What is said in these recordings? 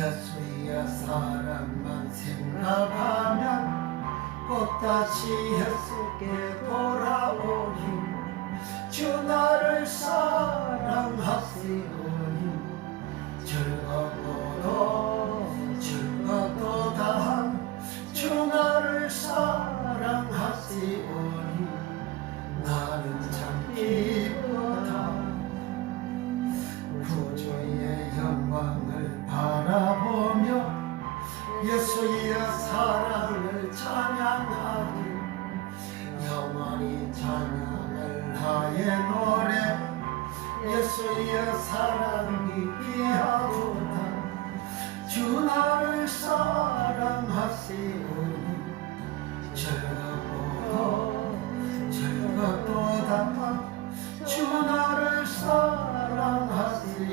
예수의 사랑만 생각하면 꽃다시 예수께 돌아오리. 주 나를 사랑하시오니 즐겁고도 즐겁도다. 주 나를 사랑하시오니 나는 참 기쁘다. 구주의 영광을 바라보며 예수의 사랑을 찬양하리. 영원히 찬양을 하의 노래. 예수의 사랑이 귀하도다. 주 나를 사랑하시오니 즐겁고 즐겁도다. 주 나를 사랑하시오니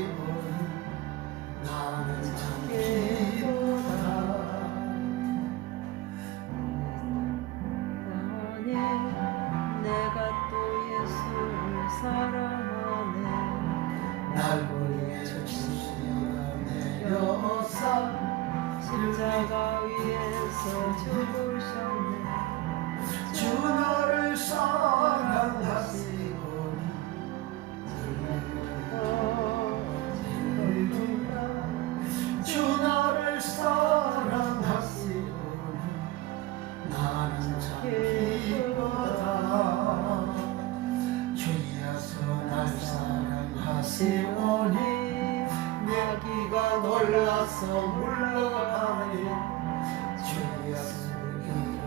나는 참 기쁘다. 내가 또 예수를 사랑하네. 날 위해 주시어 내려오사 십자가 위에서 죽으셨네. 주 나를 사랑하시오니 주 나를 사랑하시오니 나는 참 기쁘다. 주 예수 날 사랑하시오니 내기가 놀라서 물러가니. 주 예수 이렇게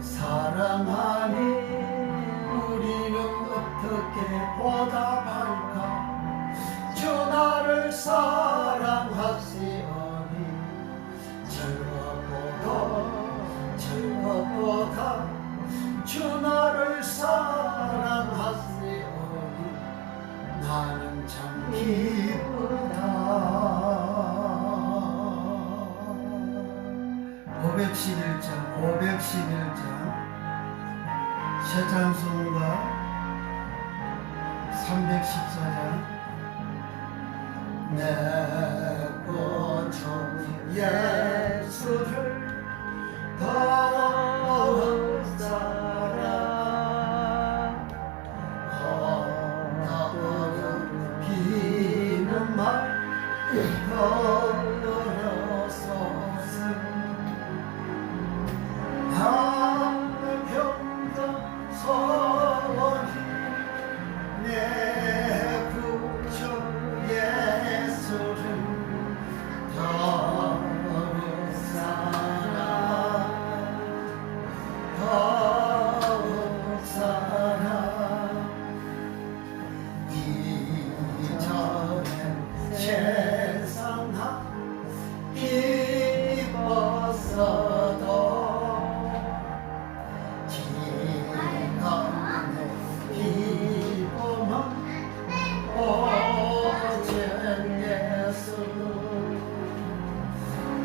사랑하니 우리는 어떻게 보답할까. 주 나를 사랑하시오니 즐겁고도 즐겁도다. 주 나를 사랑하시오니 나는 참 기쁘다. 511장 세찬송가 314장 내 구주 예수를 더욱 사랑 비는 말 걸어서서 평생 소원이 내 구주 예수를 더욱 사랑 더욱 사랑. 이전엔 세상 다 기뻤어도 지금의 기쁨은 오직 예수.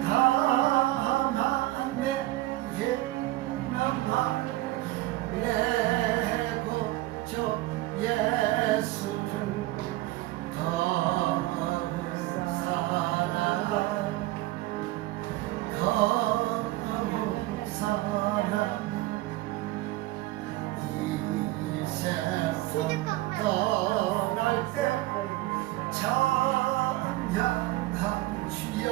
다만 내게 남아 내 구주 예수를 더욱 사랑 더욱 사랑. 이 세상 떠날 때 찬양한 주여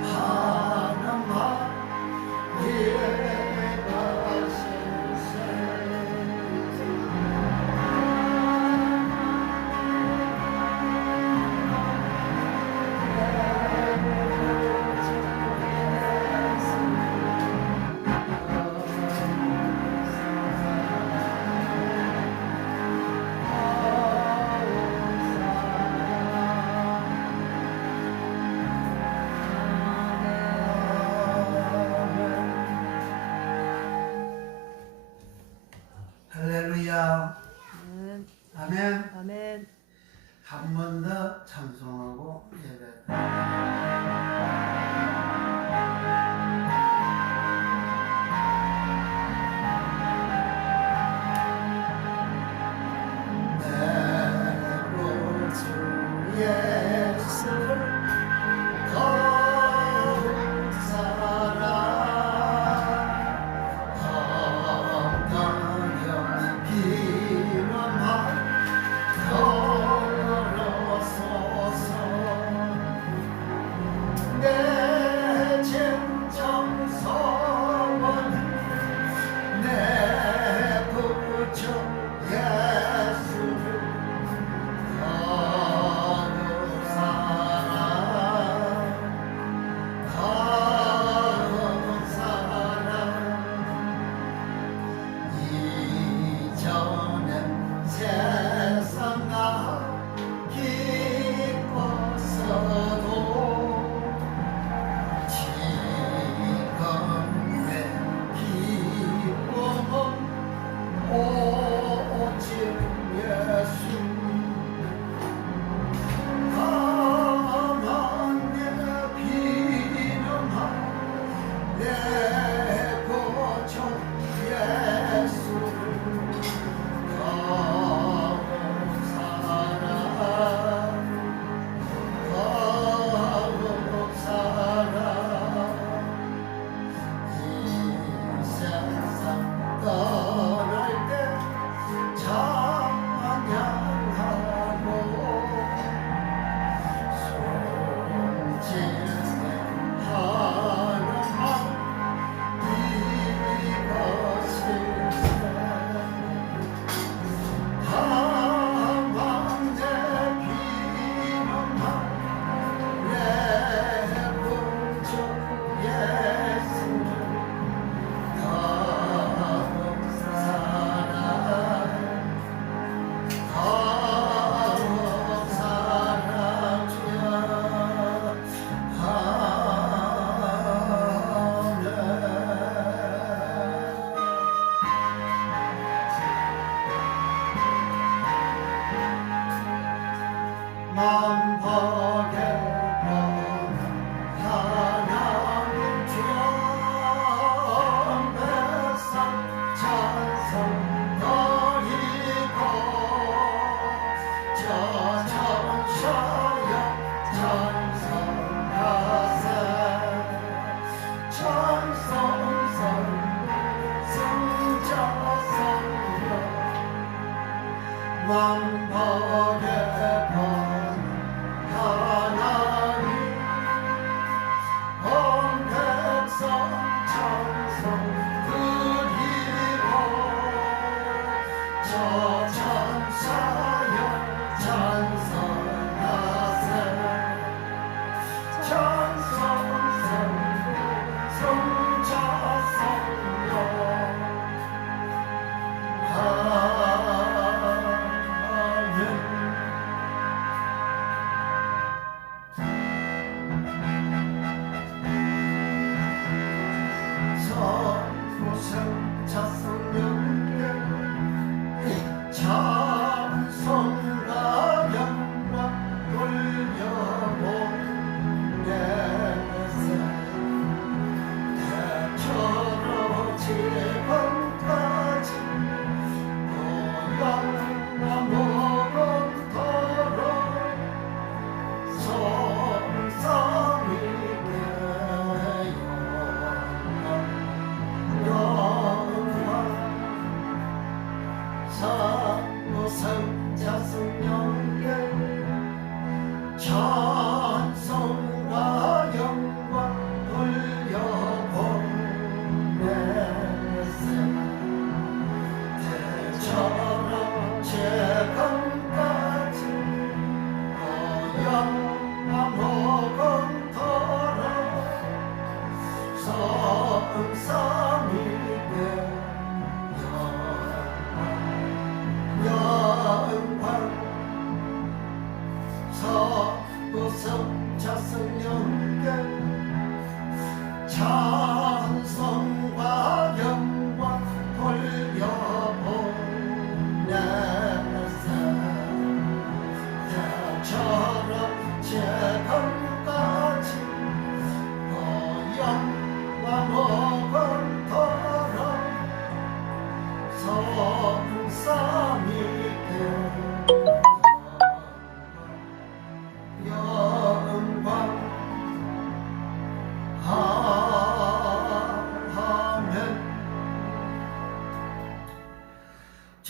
순진하는 말 할렐루야. 아멘. 아멘. 한 번 더 찬송하고 예배. 내 구주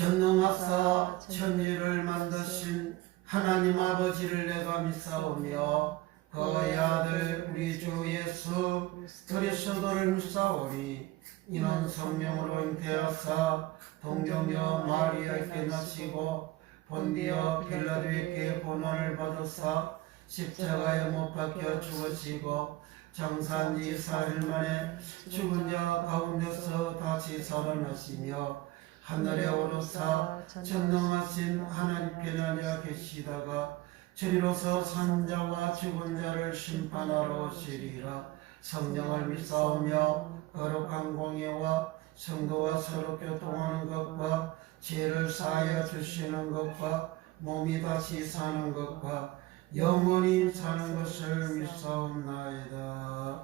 전능하사 천지를 만드신 하나님 아버지를 내가 믿사오며 그의 아들 우리 주 예수 그리스도를 믿사오니 이는 성령으로 잉태하사 동정녀 마리아에게 나시고 본디어 빌라도에게 고난을 받으사 십자가에 못 박혀 죽으시고 장사한 지 4일 만에 죽은 자 가운데서 다시 살아나시며 하늘에 오르사 전능하신 하나님께 나냐 계시다가 저리로서 산자와 죽은 자를 심판하러 오시리라. 성령을 믿사오며 거룩한 공예와 성도와 서로 교통하는 것과 죄를 사하여 주시는 것과 몸이 다시 사는 것과 영원히 사는 것을 믿사옵나이다.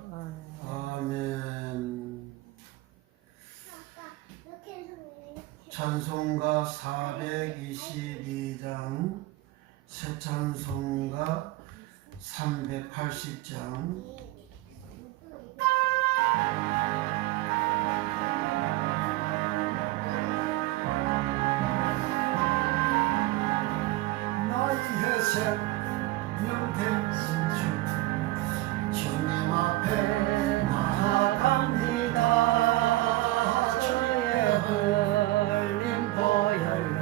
아멘. 찬송가 422장, 새 찬송가 380장. 생명 대신 주 주님 앞에 나아갑니다. 주의 흘린 보혈로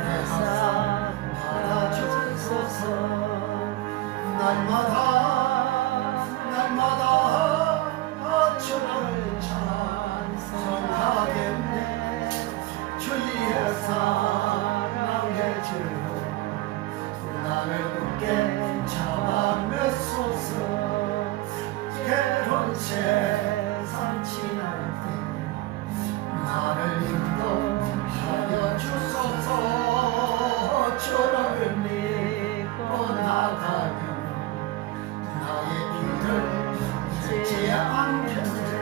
대사 받아주소서. 날마다 주를 찬송하겠네. 주의 사랑의 줄로 나를 굳게 잡아 메소서. 괴로운 세상 지날 때 나를 인도하여 주소서. 주를 믿고 나가면 나의 길을 잊지 않겠네.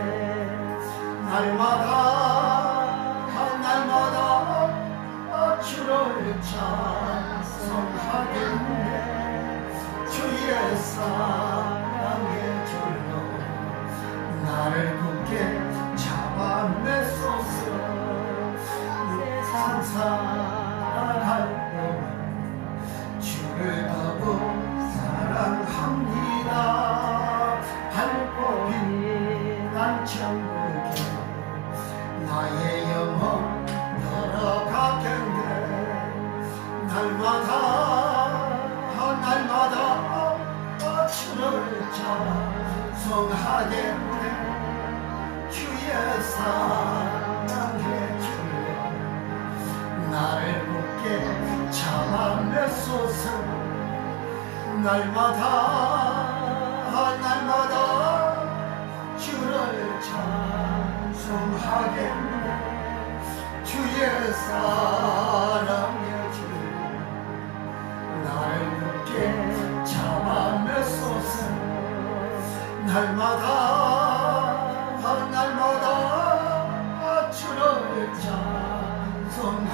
날마다 주를 찬송하겠네. 주의 사랑의 줄로 나를 굳게 잡아 메소서. 세상 살아갈 동안 주를 더욱 사랑합니다. 밟고 빛난 천국에 나의 영혼 걸어가겠네. 날마다 주를 찬송하겠네. 주의 사랑의 줄로 나를 굳게 잡아 메소서. 날마다 주를 찬송하겠네. 주의 사랑의 줄로 나를 굳게 잡아 메소서. 날마다 주를 찬송하겠네.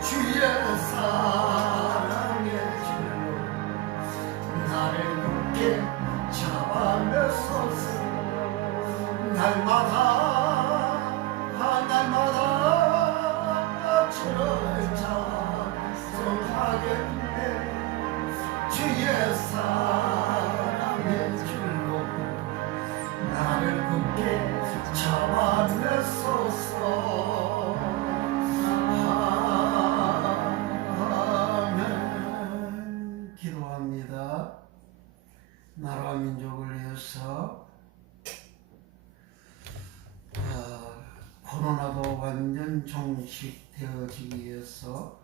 주의 사랑의 줄로 나를 굳게 잡아 메소서. 날마다 주를 찬송하겠네. 주의 사랑의 줄로 나를 굳게 잡아 메소서. 아멘. 기도합니다. 나라와 민족을 위해서 코로나도 완전 종식되어지기 위해서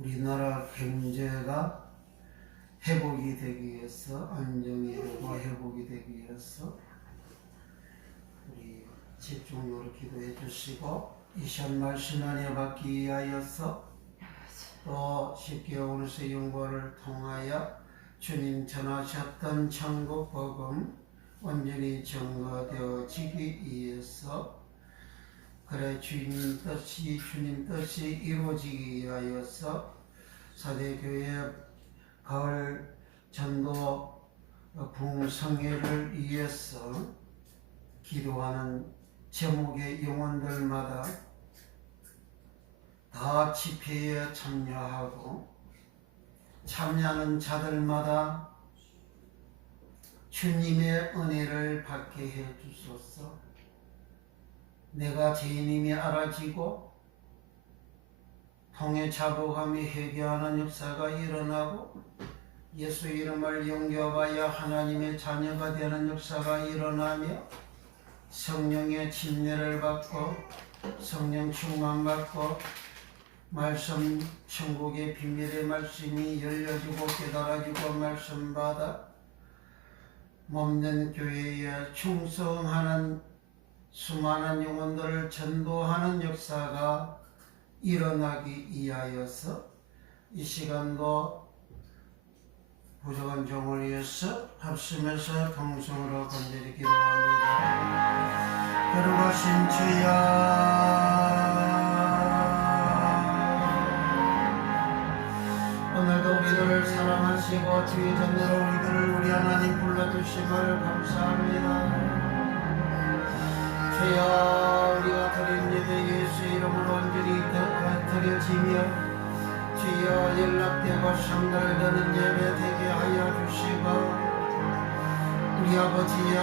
우리나라 경제가 회복이 되기 위해서, 안정이 되고 회복이 되기 위해서 우리 집중으로 기도해 주시고, 이 시간 말씀 안에 받기 위하여서 또 10개월 오늘의 연구를 통하여 주님 전하셨던 천국 복음 온전히 증거되어지기 위해서, 그래 주님 뜻이 이루어지기 위하여서 사대교회 가을 전도 부흥성회를 위해서 기도하는 제목의 영혼들마다 다 집회에 참여하고, 참여하는 자들마다 주님의 은혜를 받게 해 주소서. 내가 죄인임이 알아지고 통해 자복함이 회개하는 역사가 일어나고, 예수 이름을 영접하여 하나님의 자녀가 되는 역사가 일어나며, 성령의 침례를 받고 성령 충만받고 말씀 천국의 비밀의 말씀이 열려지고 깨달아지고 말씀받아 몸된 교회에 충성하는 수많은 영혼들을 전도하는 역사가 일어나기 위하여서 이 시간도 부족한 종을 위해서 합심해서 통성으로 간절히 기도합니다. 거룩하신 주여, 오늘도 우리들을 사랑하시고 주의 전으로 우리들을 우리 하나님 불러주심을 감사합니다. 주여 우리가 드린 예배 예수 이름으로 온전히 드려지며 주여 연락되고 상달되는 예배 되게 하여 주시고 우리 아버지여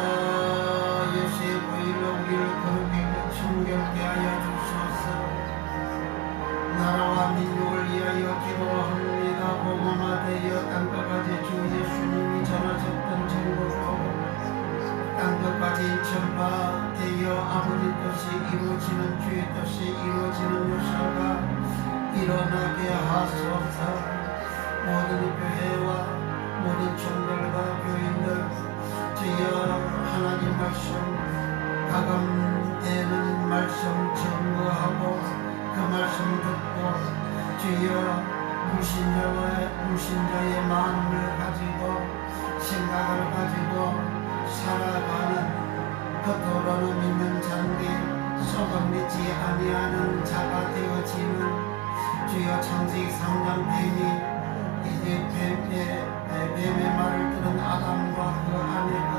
예수의 보일로 우리를 거룩하게 정결케 하여 주소서. 나라와 민족을 위하여 기도합니다. 복음화되어 땅끝까지 주 예수님이 전하셨던 전국으로 땅끝까지 전파되어 아버지 뜻이 이루어지는 주의 뜻이 이루어지는 역사가 일어나게 하소서. 모든 교회와 모든 종들과 교인들 주여 하나님 말씀 가감되는 말씀 증거하고 그 말씀 듣고 주여 불신자의 마음을 가지고 생각을 가지고 살아가는 겉으로는 믿는 자인데 속은 믿지 아니하는 자가 되어지는 주여 창세기 3장 뱀이 이제 뱀의 말을 들은 아담과 그 아내가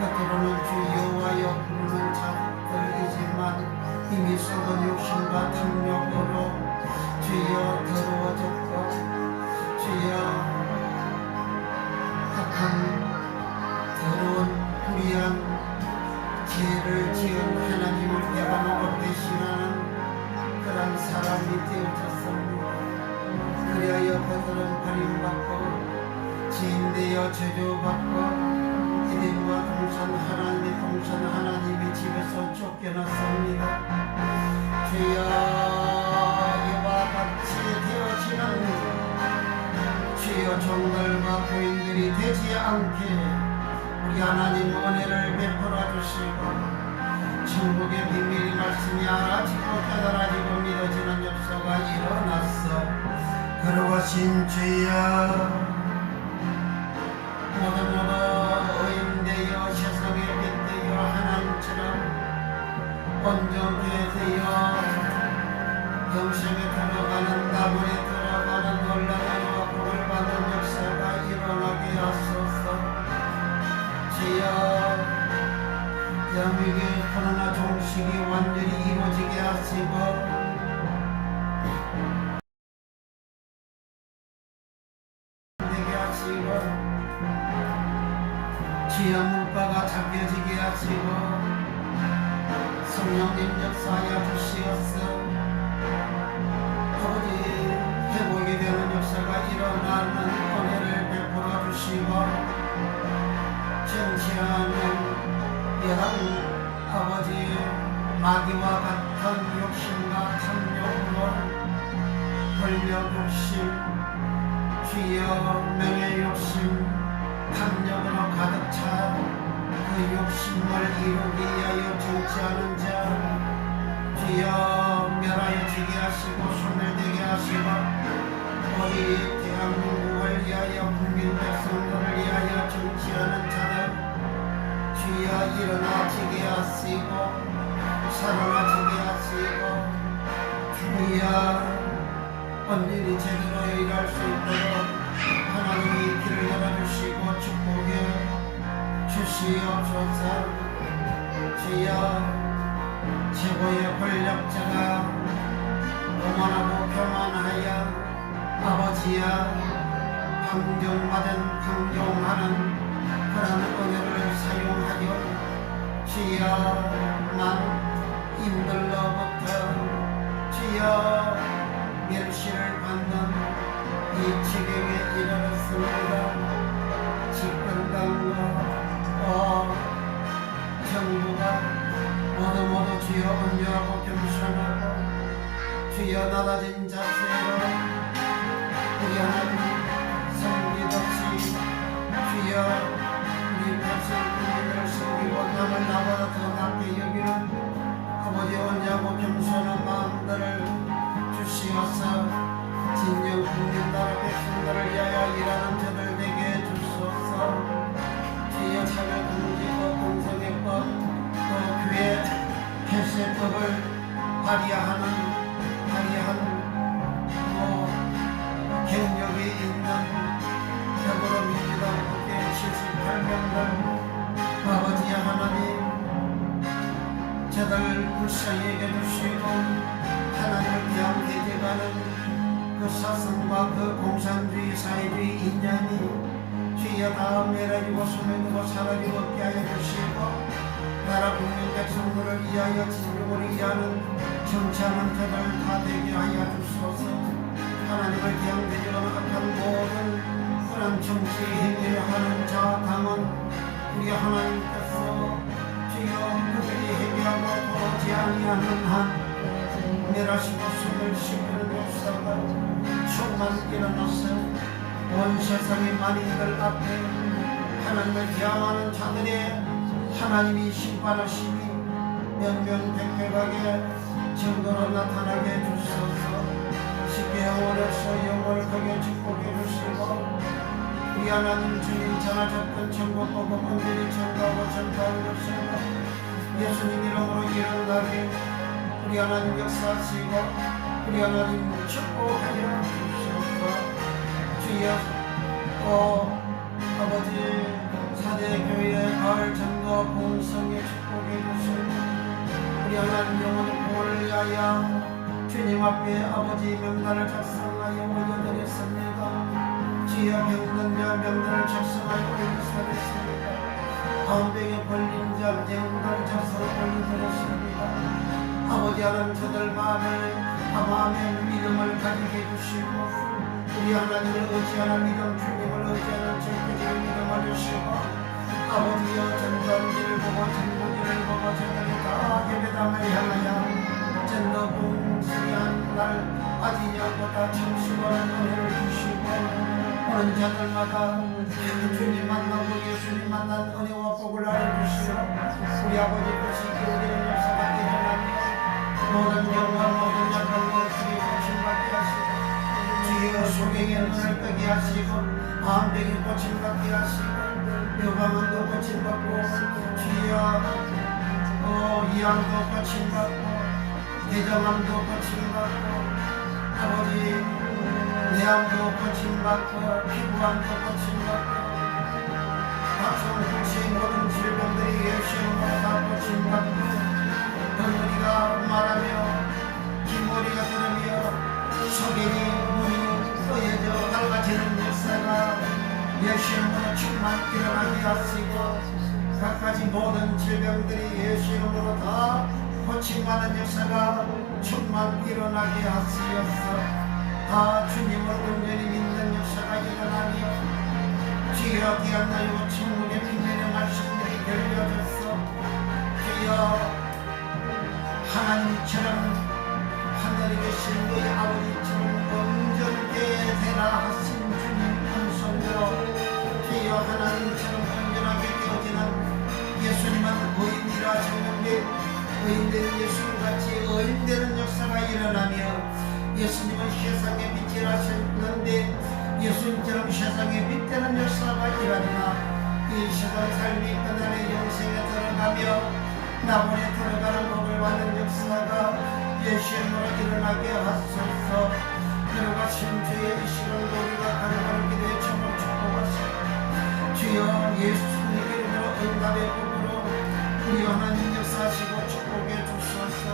겉으로는 주 여호와여 부르는 자들이지만 이미 썩은 욕심과 탐욕으로 주여 더러워졌고 주여 악한 더러운 불의한 죄를 지은 하나님을 대방하고 배신하는 그런 사람이 되어졌습니다. 그리하여 그들은 버림받고 지인되어 저주받고 에덴과 동산 하나님의 집에서 쫓겨났습니다. 주여 이와 같이 되어지는 주여 종들과 부인들이 되지 않게 우리 하나님 은혜를 베풀어 주시고 천국의 비밀이 말씀이 알아지고 깨달아지고 믿어지는 역사가 일어났어. 그러하신 주여 모두 의인되어 세상에 빛되어 하나님처럼 온전케 되어 영생에 들어가는 나무에 들어가는 놀라는 복을 받는 역사가 일어나게 하소서. 주여 대한민국의 코로나 종식이 완전히 이루어지게 하시고 주여 물가가 잡혀지게 하시고 성령님 역사하여 주시옵소. 아버지 회복이 되는 역사가 일어나는 은혜를 베풀어 주시고 정치하는 여당 아버지 마귀와 같은 욕심과 탐욕으로 권력 욕심 주여 명예 욕심 탐욕으로 가득 차 그 욕심을 이루기 위하여 정치하는 자 주여 멸하여지게 하시고 소멸되게 하시고 우리 대한민국을 위하여 국민 백성들을 위하여 정치하는 자들 주여 일어나지게 하시고 살아나지게 하시고 주여 온전히 제대로 일할 수 있도록 하나님이 길을 열어주시고 축복해 주시옵소서. 주여 최고의 권력자가 오만하고 교만하여 아버지야 강경하는 그런 은혜를 사용하여 주여 인들로부터 주여 멸시를 받는 이 지경에 이르렀습니다. 집권당과 정부가 모두 주여 온유하고 겸손하고 주여 낮아진 자세로 우리 하나님 섬기듯이 주여 우리 백성 국민을 섬기고 남을 나보다 더 낫게 여기는 아버지 온유하고 겸손한 마음들을 주시옵소서. 진정 국민 나라 백성들을 위하여 일하는 자들 되게 해주소서. 주여 차별금지법, 공성애법, 또 교회 폐쇄법을 발의한 경력이 있는 더불어민주당 국회 78명들 아버지 하나님 불쌍히 여겨주시고 하나님을 위한 대적하는 그 사상과 그 공산주의 사회주의 인연이 주여 다음 내라지고 소멸되고 사라지고 없게 하여 주시고 나라 국민 백성들을 위하여 진국을 위하는 정치하는 자들 다 되게 하여 주시옵소서. 하나님을 위한 대적하는 악한 모든 그런 정치 행위를 하는 자 당은 우리 하나님께서 주여 그들이 회개하고 돌아오지 아니하는 한 멸하시고 소멸시키는 역사가 충만 일어났어요. 온 세상의 만인들 앞에 하나님을 향하는 자들의 하나님이 심판하시니 명명백백하게 증거로 나타나게 해주소서. 십계의 영원에서 영원을 크게 축복해 주시고 우리 하나님 주님 전하셨던 천국 복음 온전히 전가하고 전파하는 것을 예수님 이름으로 일어나게 우리 하나님 역사하시고 우리 하나님 축복하여 주시옵소서. 주여 아버지 사대교회의 가을 전도 봉성에 축복해 주시고 우리 하나님 영혼의 구원을 위하여 주님 앞에 아버지 명단을 작성하여 올려드렸습니다. 주여 병든 자 명단을 작성하여 올려드렸습니다. 가운데에 걸린 자 명단을 작성하여 올려드렸습니다. 아버지 하나님 저들 마음의 믿음을 가지게 해주시고 우리 하나님을 의지하는 믿음 주님을 의지하는 절대적인 믿음을 주시고 아버지여 전전기를 보고 전부기를 보고 저들이 다 예배당을 향하여 전도봉 수리한 날 아지냐보다 참수하는 은혜를 주시고 오는 자들마다 주님 만나고 예수님 만난 은혜와 복을 알려주시고 우리 아버지 뜻이 기울이는 역사가 일어나며 모든 영화 모든 약한 것들이 고침받게 하시고 주여 소경의 눈을 뜨게 하시고 암병이 고침받게 하시고 요방은도 고침받고 주여 이암도 고침받고 대장암도 고침받고 아버지 뇌암도 고침받고 피부암도 고침받고 각종 모든 질병들이 예수님으로 다 고침받고 덩어리가 말하며 뒷머리가 들으며 소경이 눈이 꺼여져 밝아지는 역사가 예수님으로 충만 일어나게 하시고 각가지 모든 질병들이 예수님으로 다 고침받는 역사가 충만 일어나게 하시옵소서. 다 주님을 온전히 믿는 역사가 일어나며 주여 기한나요 천국의 비밀의 말씀들이 열려져서 주여 하나님처럼 하늘에 계신 너희 아버지처럼 온전하게 되라 하신 주님 은총으로 주여 하나님처럼 온전하게 되어지는 예수님은 의인이라 정말 의인된 예수님같이 의인되는 역사가 일어나며 예수님은 세상의 빛이라 하셨는데 예수님처럼 세상의 빛 되는 역사가 일어나 이 세상 삶이 끝나는 영생에 들어가며 나번에 들어가는 복을 받는 역사가 예수님으로 일어나게 하소서. 들어가신 주의 이 시간 우리가 간절히 기도에 참을 축복하시고 주여 예수님 이름으로 응답의 복으로 우리 하나님 역사하시고 축복해 주소서.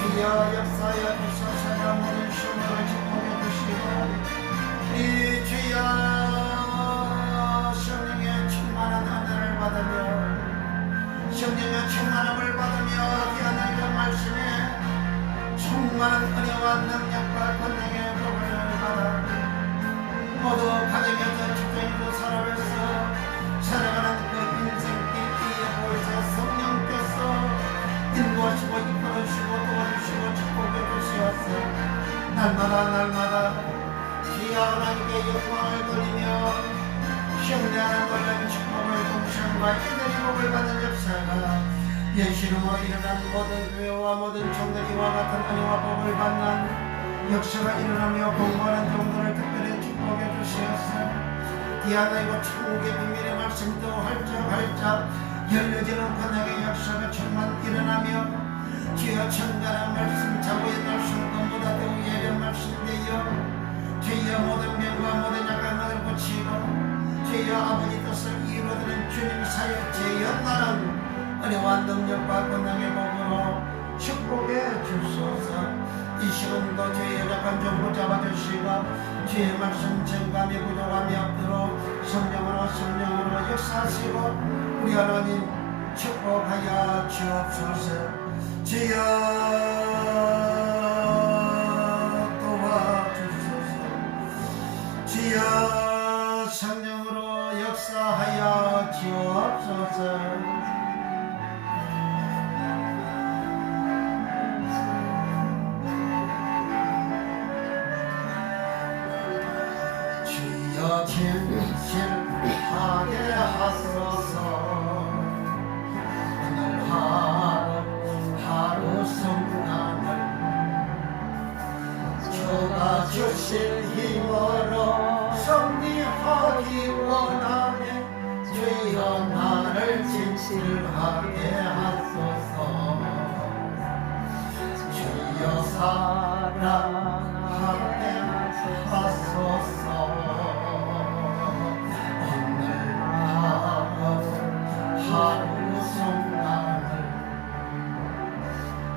주여 역사하여 주소서. 모든 시험을 축복해 주시고 우리 주여 성령의 충만한 은혜를 받으며 성령의 충만함을 받으며 하나님의 말씀에 충만한 은혜와 능력과 권능의 복을 받아 모두 가정에서 직장에서 살아가면서 살아가는 그 인생길 이에서 성령께서 인도하시고 이끌어주시고 도와주시고 축복해 주시옵소서. 날마다 주여 하나님께 영광을 돌리며 시험대하는 놀라운 축복을 동시함과 이들이 복을 받는 역사가 예수님으로 일어난 모든 교회와 모든 종들이와 같은 은혜와 복을 받는 역사가 일어나며 공부하는 종들을 특별히 축복해 주시옵소서. 디아나이고 천국의 비밀의 말씀도 활짝 열려지는 권능의 역사가 충만 일어나며 주여 청간한 말씀 자고의 말씀 것보다 더욱 예리한 말씀되어 주여 모든 병과 모든 약한 것을 고치고 주여 아버지 뜻을 이루어드린 주님 사역 제연나는 은혜와 능력과 권능의 복으로 축복해 주소서. 이 시간도 주의 연약한 종 붙잡아주시고 주의 말씀 증감이 부족함이 없도록 성령으로 역사하시고 우리 하나님 축복하여 주옵소서. 주여 도와주소서. 주여 성령으로 역사하여 주옵소서. 주여 진실하게 하소서. 오늘 하루 성장을 주가 주신 힘으로 승리하기 원하네. 주여 나를 진실하게 하소서. 주여 사랑하게 하소서. 오늘 하루 성장을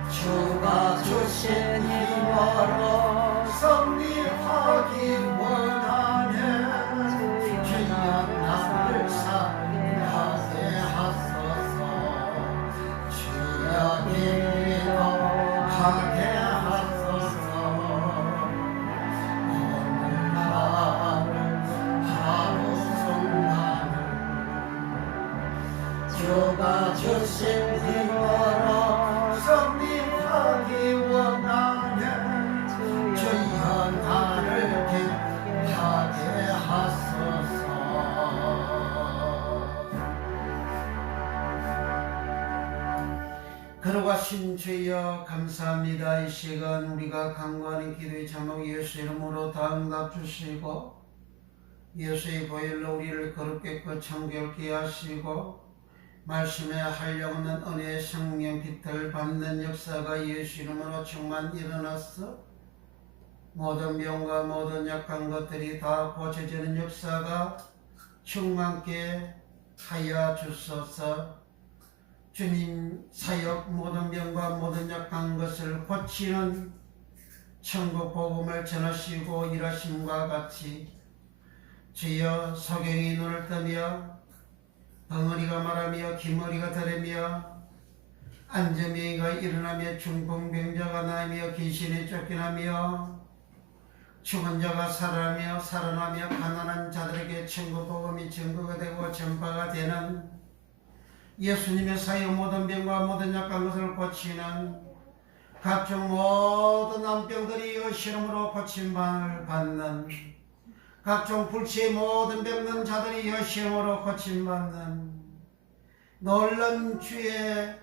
주가 주신 힘으로 승리하기 원하네. 주여 나를 사랑하게 하소서. 주여 기도하게 하소서. 오늘 하루 성장을 주가 주신 힘으로 승리하기 원하네. 주여 나를 기하게 하소서. 걸어가신 주여 감사합니다. 이 시간 우리가 간구하는 기도의 제목 예수 이름으로 다 응답 주시고 예수의 보혈로 우리를 거룩게 정결케 하시고 말씀에 한량없는 은혜의 성령 빛을 받는 역사가 예수 이름으로 충만 일어났어. 모든 병과 모든 약한 것들이 다 고쳐지는 역사가 충만케 하여 주소서. 주님 사역 모든 병과 모든 약한 것을 고치는 천국 복음을 전하시고 일하심과 같이 주여 소경이 눈을 뜨며 덩어리가 말하며 기머리가 더래며 안전병이가 일어나며 중풍병자가 나으며 귀신이 쫓겨나며 죽은 자가 살아나며 가난한 자들에게 천국 복음이 증거가 되고 전파가 되는 예수님의 사역 모든 병과 모든 약한 것을 고치는 각종 모든 암병들이 여시름으로 고침을 받는 각종 불치의 모든 병든 자들이 여시름으로 고침받는 놀란 주의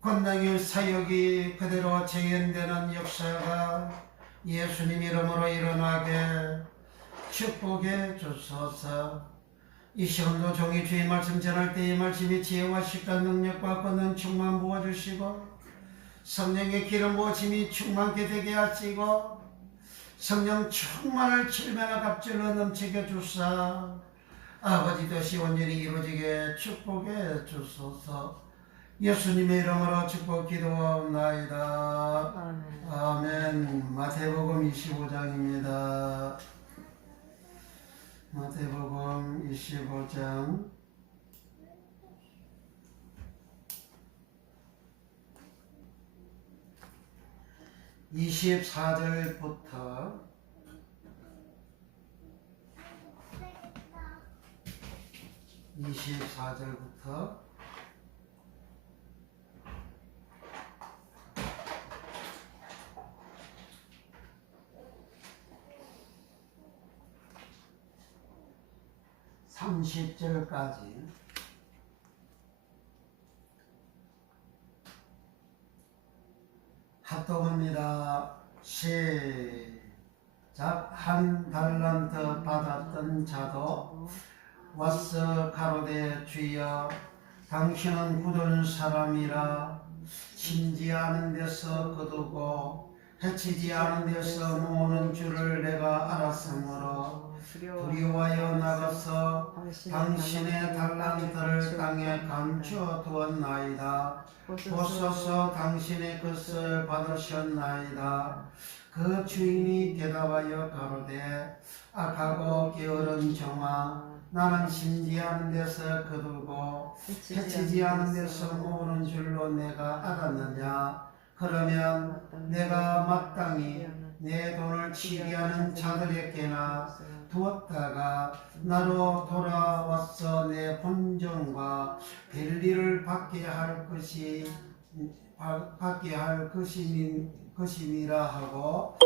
권능의 사역이 그대로 재현되는 역사가 예수님 이름으로 일어나게 축복해 주소서. 이 시간도 종이 주의 말씀 전할 때 이 말씀이 지혜와 식단 능력과 권능 충만 부어주시고 성령의 기름 부어짐이 충만케 되게 하시고 성령 충만을 칠면하 갑질로 넘치게 주사 아버지 뜻이 온전히 이루어지게 축복해 주소서. 예수님의 이름으로 축복 기도하옵나이다. 아멘. 마태복음 25장입니다. 마태복음 25장 24절부터 30절까지 합독합니다. 시작. 한 달란트 받았던 자도 와서 가로되 주여 당신은 굳은 사람이라 심지 않은 데서 거두고 해치지 않은 데서 모으는 줄을 내가 알았으므로 두려워하여 나가서 당신의 달란트를 땅에 감추어 두었나이다. 보소서 당신의 것을 받으셨나이다. 그 주인이 대답하여 가로되 악하고 게으른 종아, 나는 심지 않은 데서 거두고 해치지 않은 데서 모으는 줄로 내가 알았느냐. 그러면 내가 마땅히 내 돈을 취기하는 자들에게나 두었다가 나로 돌아와서 내 본전과 별리를 받게 할 것임이라 하고.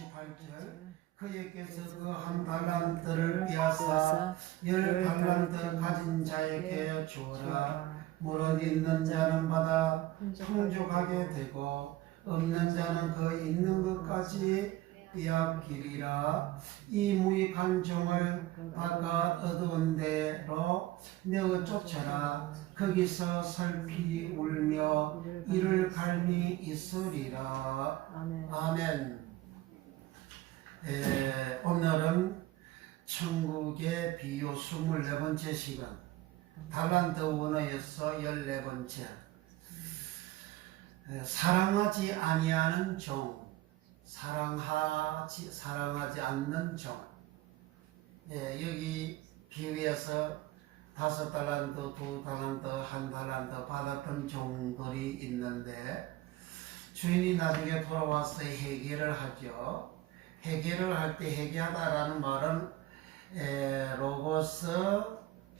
28절 그에게서 그 한 달란트를 빼앗아 10달란트 가진 자에게 주어라. 무릇 있는 자는 받아 풍족하게 되고 없는 자는 그 있는 것까지 빼앗기리라. 이 무익한 종을 바깥 어두운 데로 내어 쫓아라. 거기서 슬피 울며 이를 갈미 있으리라. 아멘. 오늘은 천국의 비유 24번째 시간, 달란트 원어에서 14번째, 사랑하지 아니하는 종, 사랑하지 않는 종. 여기 비유에서 5달란트, 2달란트, 1달란트 받았던 종들이 있는데, 주인이 나중에 돌아와서 회개를 하죠. 회개를 할 때 회개하다라는 말은 로고스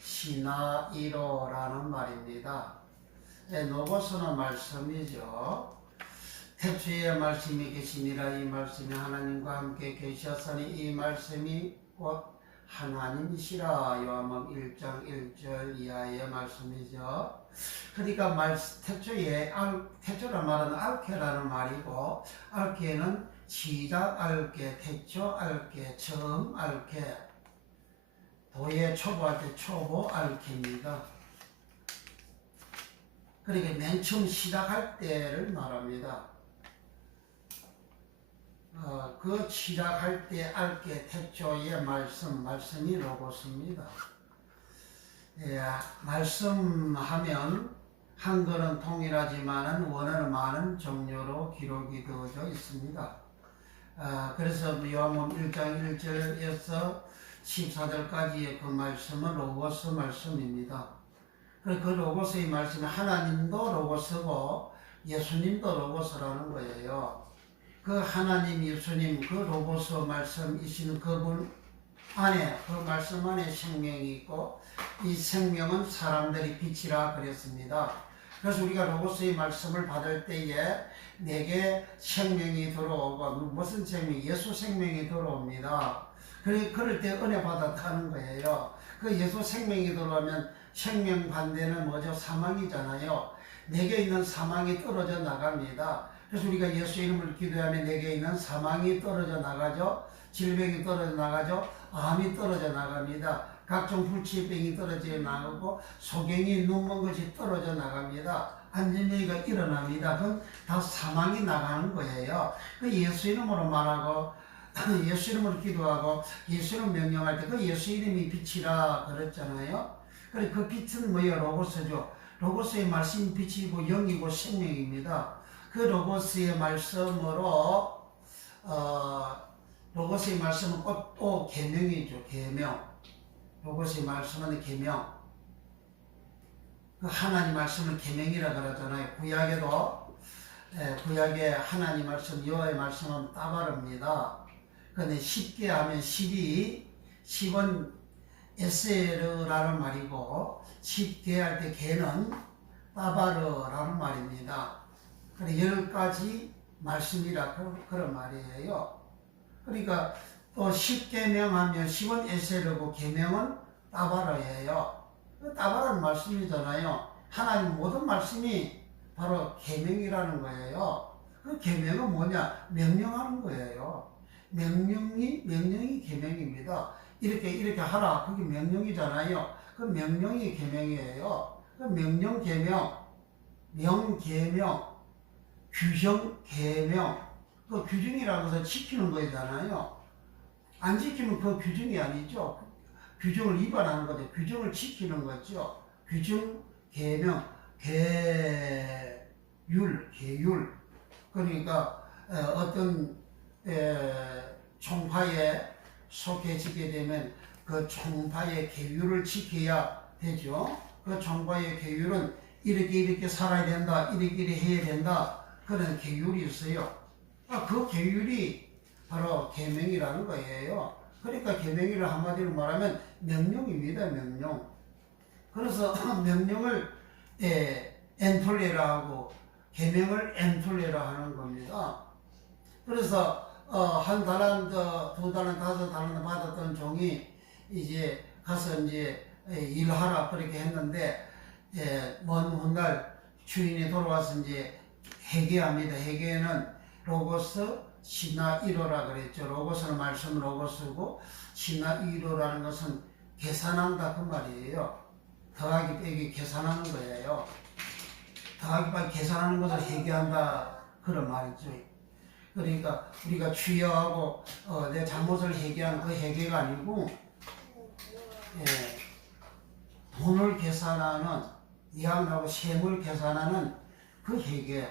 시나이로라는 말입니다. 로고스는 말씀이죠. 태초에 말씀이 계시니라. 이 말씀이 하나님과 함께 계셨으니 이 말씀이 곧 하나님이시라. 요한복음 1장 1절 이하의 말씀이죠. 그러니까 태초라는 말은 알케라는 말이고, 알케는 시작 알게, 태초 알게, 처음 알게, 도에 초보할 때 초보 알게입니다. 그러니까 맨 처음 시작할 때를 말합니다. 그 시작할 때 알게, 태초의 말씀이 로고스입니다. 말씀하면 한글은 동일하지만은 원어는 많은 종류로 기록이 되어져 있습니다. 그래서 요한복음 1장 1절에서 14절까지의 그 말씀은 로고스 말씀입니다. 그 로고스의 말씀은 하나님도 로고스고 예수님도 로고스라는 거예요. 그 하나님, 예수님, 그 로고스 말씀이신 그분 안에, 그 말씀 안에 생명이 있고, 이 생명은 사람들이 빛이라 그랬습니다. 그래서 우리가 로고스의 말씀을 받을 때에 내게 생명이 들어오고, 무슨 생명? 예수 생명이 들어옵니다. 그럴 때 은혜 받았다는 거예요. 그 예수 생명이 들어오면 생명 반대는 뭐죠? 사망이잖아요. 내게 있는 사망이 떨어져 나갑니다. 그래서 우리가 예수 이름을 기도하면 내게 있는 사망이 떨어져 나가죠. 질병이 떨어져 나가죠. 암이 떨어져 나갑니다. 각종 불치병이 떨어져 나가고 소경이 눈먼 것이 떨어져 나갑니다. 안전병이가 일어납니다. 그건 다 사망이 나가는 거예요. 그 예수 이름으로 말하고 예수 이름으로 기도하고 예수 이름 명령할 때 그 예수 이름이 빛이라 그랬잖아요. 그래 그 빛은 뭐예요? 로고스죠. 로고스의 말씀이 빛이고 영이고 생명입니다. 그 로고스의 말씀으로 로고스의 말씀은 또 계명이죠. 계명. 로고스의 말씀은 계명. 그 하나님 말씀은 계명이라 그러잖아요. 구약에 하나님 말씀, 여호와의 말씀은 따바릅니다. 근데 쉽게 하면 10은 에세르라는 말이고, 쉽게 할 때 개는 따바르라는 말입니다. 그래 10가지 말씀이라 그런 말이에요. 그러니까 또 10계명 하면 10은 에세르고 계명은 따바르예요. 따바르는 말씀이잖아요. 하나님 모든 말씀이 바로 계명이라는 거예요. 그 계명은 뭐냐? 명령하는 거예요. 명령이 계명입니다. 이렇게 하라. 그게 명령이잖아요. 그 명령이 계명이에요. 그 명령 계명, 명계명, 규정 계명, 그 규정이라는 것은 지키는 거잖아요. 안 지키면 그 규정이 아니죠. 규정을 위반하는 거죠. 규정을 지키는 거죠. 규정, 계명, 계율. 그러니까 어떤 총파에 속해지게 되면 그 총파의 계율을 지켜야 되죠. 그 총파의 계율은 이렇게 살아야 된다, 이렇게 해야 된다, 그런 계율이 있어요. 그 계율이 바로 계명이라는 거예요. 그러니까 계명이를 한마디로 말하면 명령입니다. 명령. 그래서 명령을 엔톨레라 하고 계명을 엔톨레라 하는 겁니다. 그래서 한 달란트, 두 달란트, 다섯 달란트 받았던 종이 이제 가서 이제 일하라 그렇게 했는데 먼 훗날 주인이 돌아와서 이제 회개합니다. 회개는 로고스 시나 이로라 그랬죠. 로고스는 말씀 로고스고 시나 이로라는 것은 계산한다 그 말이에요. 더하기 빼기 계산하는 거예요. 더하기 빼기 계산하는 것을 회개한다 그런 말이죠. 그러니까 우리가 취하하고 내 잘못을 회개한 그 회개가 아니고 돈을 계산하는 이항하고 세물 계산하는 그 회개,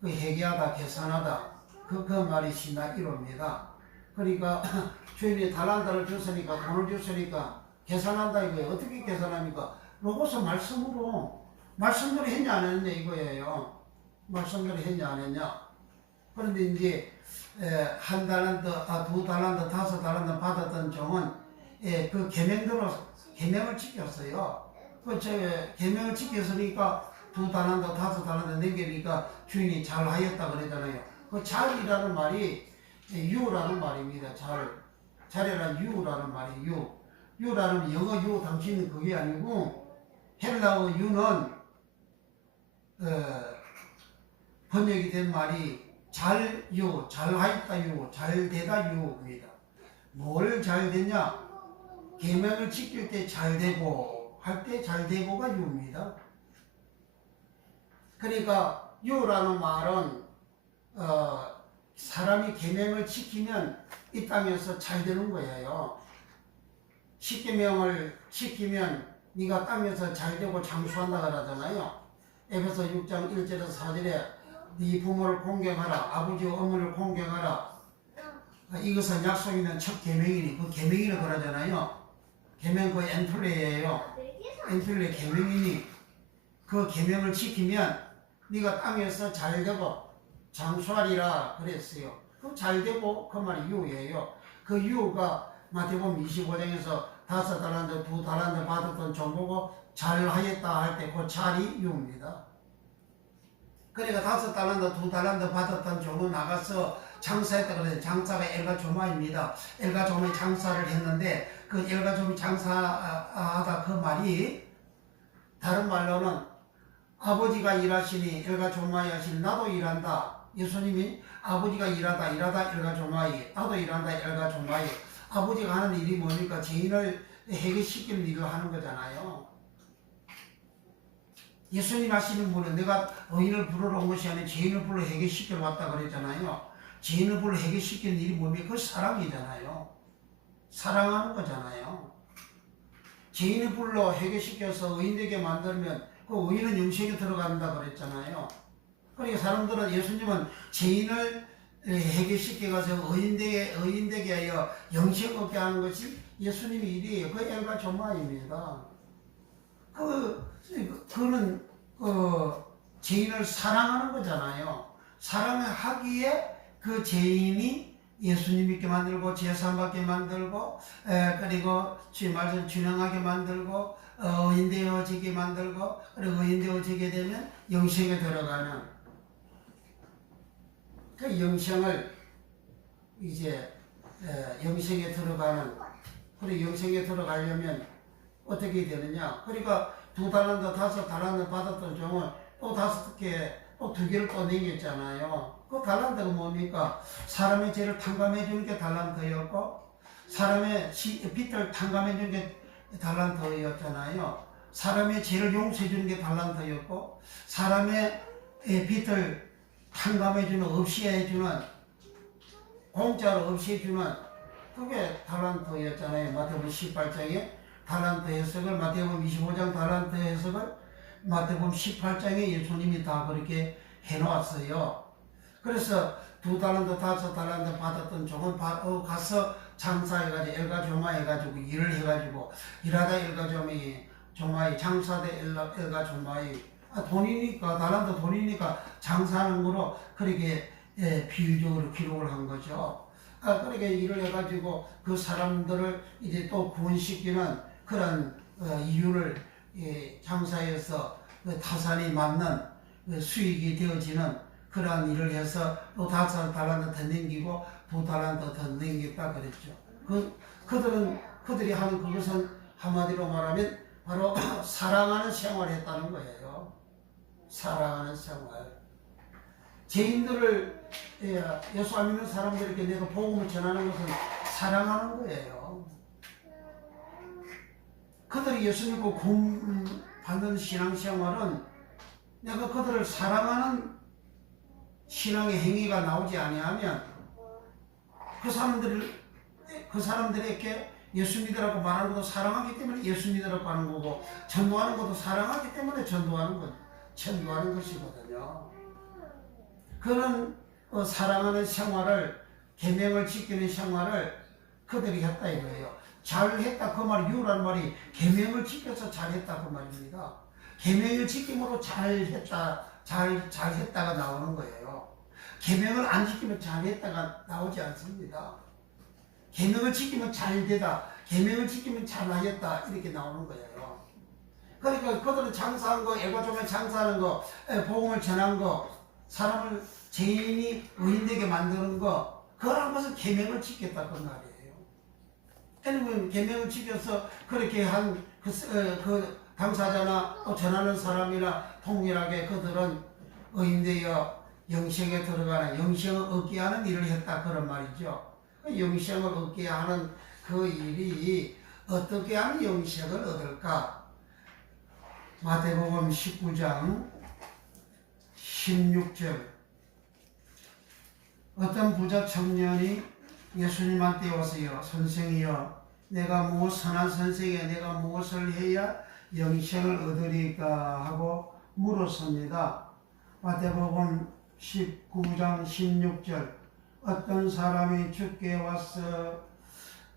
그 회개하다 계산하다 그 말이 시나 이로입니다. 그러니까 주인이 달란트를 줬으니까 돈을 줬으니까 계산한다 이거예요. 어떻게 계산합니까? 로고스 말씀으로 했냐 안 했냐 이거예요. 말씀대로 했냐 안 했냐. 그런데 이제 한 달란트, 두 달란트, 다섯 달란트 받았던 종은 그 계명대로 계명을 지켰어요. 그 계명을 지켰으니까 두 달란트, 다섯 달란트 넘기니까 주인이 잘하였다 그러잖아요. 그 잘이라는 말이 유라는 말입니다. 잘이란 유라는 말이 유라는 영어 유 당신은 그게 아니고 헬라어 유는 번역이 된 말이 잘하였다 잘되다 유입니다. 뭘 잘됐냐? 계명을 지킬 때 잘되고 할 때 잘되고가 유입니다. 그러니까 유라는 말은 사람이 계명을 지키면 이 땅에서 잘 되는 거예요. 십계명을 지키면 네가 땅에서 잘 되고 장수한다 그러잖아요. 에베소 6장 1절에서 4절에 네 부모를 공경하라, 아버지와 어머니를 공경하라. 이것은 약속 있는 첫 계명이니 그 계명이라 그러잖아요. 계명 그 엔톨레예요. 엔톨레 계명이니 그 계명을 지키면 네가 땅에서 잘 되고 장수하리라 그랬어요. 그 잘 되고 그 말이 유예요. 그 유가 마태복음 25장에서 다섯 달란트, 두 달란트 받았던 종보고 잘하였다 할 때 그 잘이 유입니다. 그러니까 다섯 달란트, 두 달란트 받았던 종은 나가서 장사했다 그래서 장사가 엘가조마입니다. 엘가조마의 장사를 했는데 그 엘가조마 장사하다 그 말이 다른 말로는 아버지가 일하시니 엘가조마이 하시니 나도 일한다. 예수님이 아버지가 일하다 엘가조마이 나도 일한다 엘가조마이. 아버지가 하는 일이 뭡니까? 죄인을 해결시키는 일을 하는 거잖아요. 예수님 하시는 분은 내가 의인을 부르러 온 것이 아니라 죄인을 불러 해결시키러 왔다 그랬잖아요. 죄인을 불러 해결시키는 일이 뭡니까? 그 사랑이잖아요. 사랑하는 거잖아요. 죄인을 불러 해결시켜서 의인 되게 만들면 그 의인은 영생에 들어간다 그랬잖아요. 그러니까 사람들은 예수님은 죄인을 해결시켜가서 의인 되게 하여 영생 얻게 하는 것이 예수님의 일이에요. 그 엘가조마입니다. 그는 죄인을 사랑하는 거잖아요. 사랑하기에 그 죄인이 예수님 믿게 만들고 제사 받게 만들고 그리고 주의 말씀 준행하게 만들고 의인 되어지게 만들고 그리고 의인 되어지게 되면 영생에 들어가는 그 영생을 이제 영생에 들어가는 그리고 영생에 들어가려면 어떻게 되느냐? 그러니까 두 달란트, 다섯 달란트 받았던 종은 또 다섯 개, 또 두 개를 또 내겼잖아요. 그 달란트가 뭡니까? 사람의 죄를 탕감해 주는 게 달란트였고, 사람의 빚을 탕감해 주는 게 달란트였잖아요. 사람의 죄를 용서해 주는 게 달란트였고, 사람의 빚을 탕감해 주는, 없이 해 주는 공짜로 없이 주는 그게 달란트였잖아요. 마태복음 18장에 달란트 해석을, 마태복음 25장 달란트 해석을 마태복음 18장에 예수님이 다 그렇게 해놓았어요. 그래서 2달란트 5달란트 받았던 종은 가서 장사해가지고 엘가조마해가지고 일을 해가지고 일하다 엘가조마이 장사대 엘가조마이 돈이니까 달란트 돈이니까 장사하는 거로 그렇게 비유적으로 기록을 한 거죠. 그렇게 일을 해가지고 그 사람들을 이제 또 구원시키는 그런 이유를 장사해서 타산이 맞는 수익이 되어지는 그러한 일을 해서 또 5달란트 더 남기고 2달란트 더 남겼다 그랬죠. 그들이 하는 그것은 한마디로 말하면 바로 사랑하는 생활을 했다는 거예요. 사랑하는 생활. 죄인들을 예수 안 믿는 사람들에게 내가 복음을 전하는 것은 사랑하는 거예요. 그들이 예수 믿고 구원 받는 신앙생활은 내가 그들을 사랑하는 신앙의 행위가 나오지 아니하면 그 사람들에게 예수 믿으라고 말하는 것도 사랑하기 때문에 예수 믿으라고 하는 거고, 전도하는 것도 사랑하기 때문에 전도하는 것이거든요. 그런 사랑하는 생활을, 계명을 지키는 생활을 그들이 했다 이거예요. 잘했다 그 말이, 유라는 말이 계명을 지켜서 잘했다 그 말입니다. 계명을 지킴으로 잘했다가 나오는 거예요. 계명을 안 지키면 잘했다가 나오지 않습니다. 계명을 지키면 잘되다, 계명을 지키면 잘하겠다 이렇게 나오는 거예요. 그러니까 그들은 장사한 거, 애가족을 장사하는 거, 복음을 전한 거, 사람을 죄인이 의인되게 만드는 거, 그런 것은 계명을 지켰다 그 말이에요. 왜냐면 계명을 지켜서 그렇게 한 그 당사자나 또 전하는 사람이나 동일하게 그들은 의인되어 영생에 들어가는, 영생을 얻게 하는 일을 했다 그런 말이죠. 영생을 얻게 하는 그 일이 어떻게 하면 영생을 얻을까? 마태복음 19장 16절. 어떤 부자 청년이 예수님한테 와서요, 선생이여, 내가 선한 선생이여, 내가 무엇을 해야 영생을 얻으리까 하고 물었습니다. 마태복음 19장 16절. 어떤 사람이 주께 와서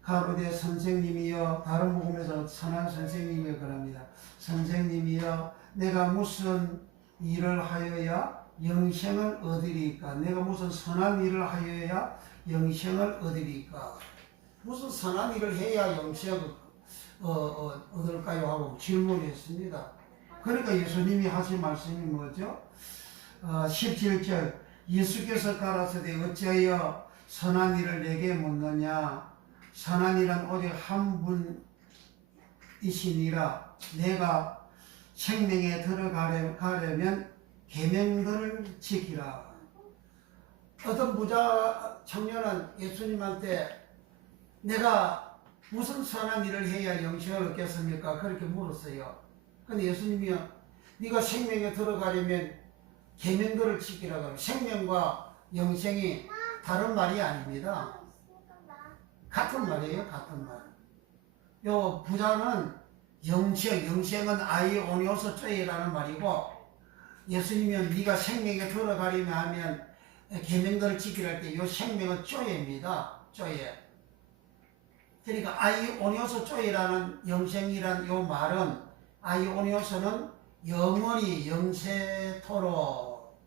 가로되 선생님이여, 다른 복음에서 선한 선생님이여 그럽니다. 선생님이여, 내가 무슨 일을 하여야 영생을 얻으리까? 내가 무슨 선한 일을 하여야 영생을 얻으리까? 무슨 선한 일을 해야 영생을 얻을까요? 하고 질문했습니다. 그러니까 예수님이 하신 말씀이 뭐죠? 17절. 예수께서 가라사대 어찌하여 선한 일을 내게 묻느냐? 선한 일은 오직 한 분이시니라. 내가 생명에 들어가려면 계명들을 지키라. 어떤 부자 청년은 예수님한테 내가 무슨 선한 일을 해야 영생을 얻겠습니까? 그렇게 물었어요. 근데 예수님이 네가 생명에 들어가려면 계명들을 지키라고 하면, 생명과 영생이 다른 말이 아닙니다. 같은 말이에요. 같은 말. 요 부자는 영생은 아이오니오스 쪼이라는 말이고, 예수님은 네가 생명에 들어가려면 하면 계명들을 지키라 할 때 요 생명은 쪼예입니다. 쪼예. 그러니까 아이오니오스 쪼이라는 영생이란 요 말은, 아이오니오스는 영원히 영세토록,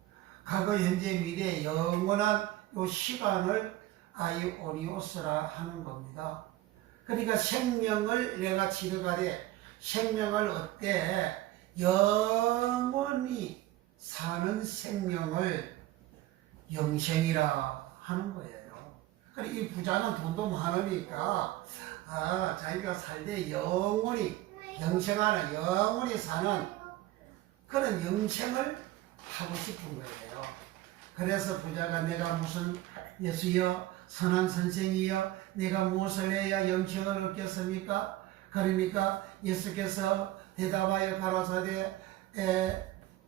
과거 현재 미래 영원한 요 시간을 아이오니오스라 하는 겁니다. 그러니까 생명을 내가 지르가되 생명을 얻되 영원히 사는 생명을 영생이라 하는 거예요. 그러니까 이 부자는 돈도 많으니까 자기가 살때 영원히 영생하는, 영원히 사는 그런 영생을 하고 싶은 거예요. 그래서 부자가 내가 무슨 예수여, 선한 선생이여, 내가 무엇을 해야 영생을 얻겠습니까? 그러니까 예수께서 대답하여 가라사대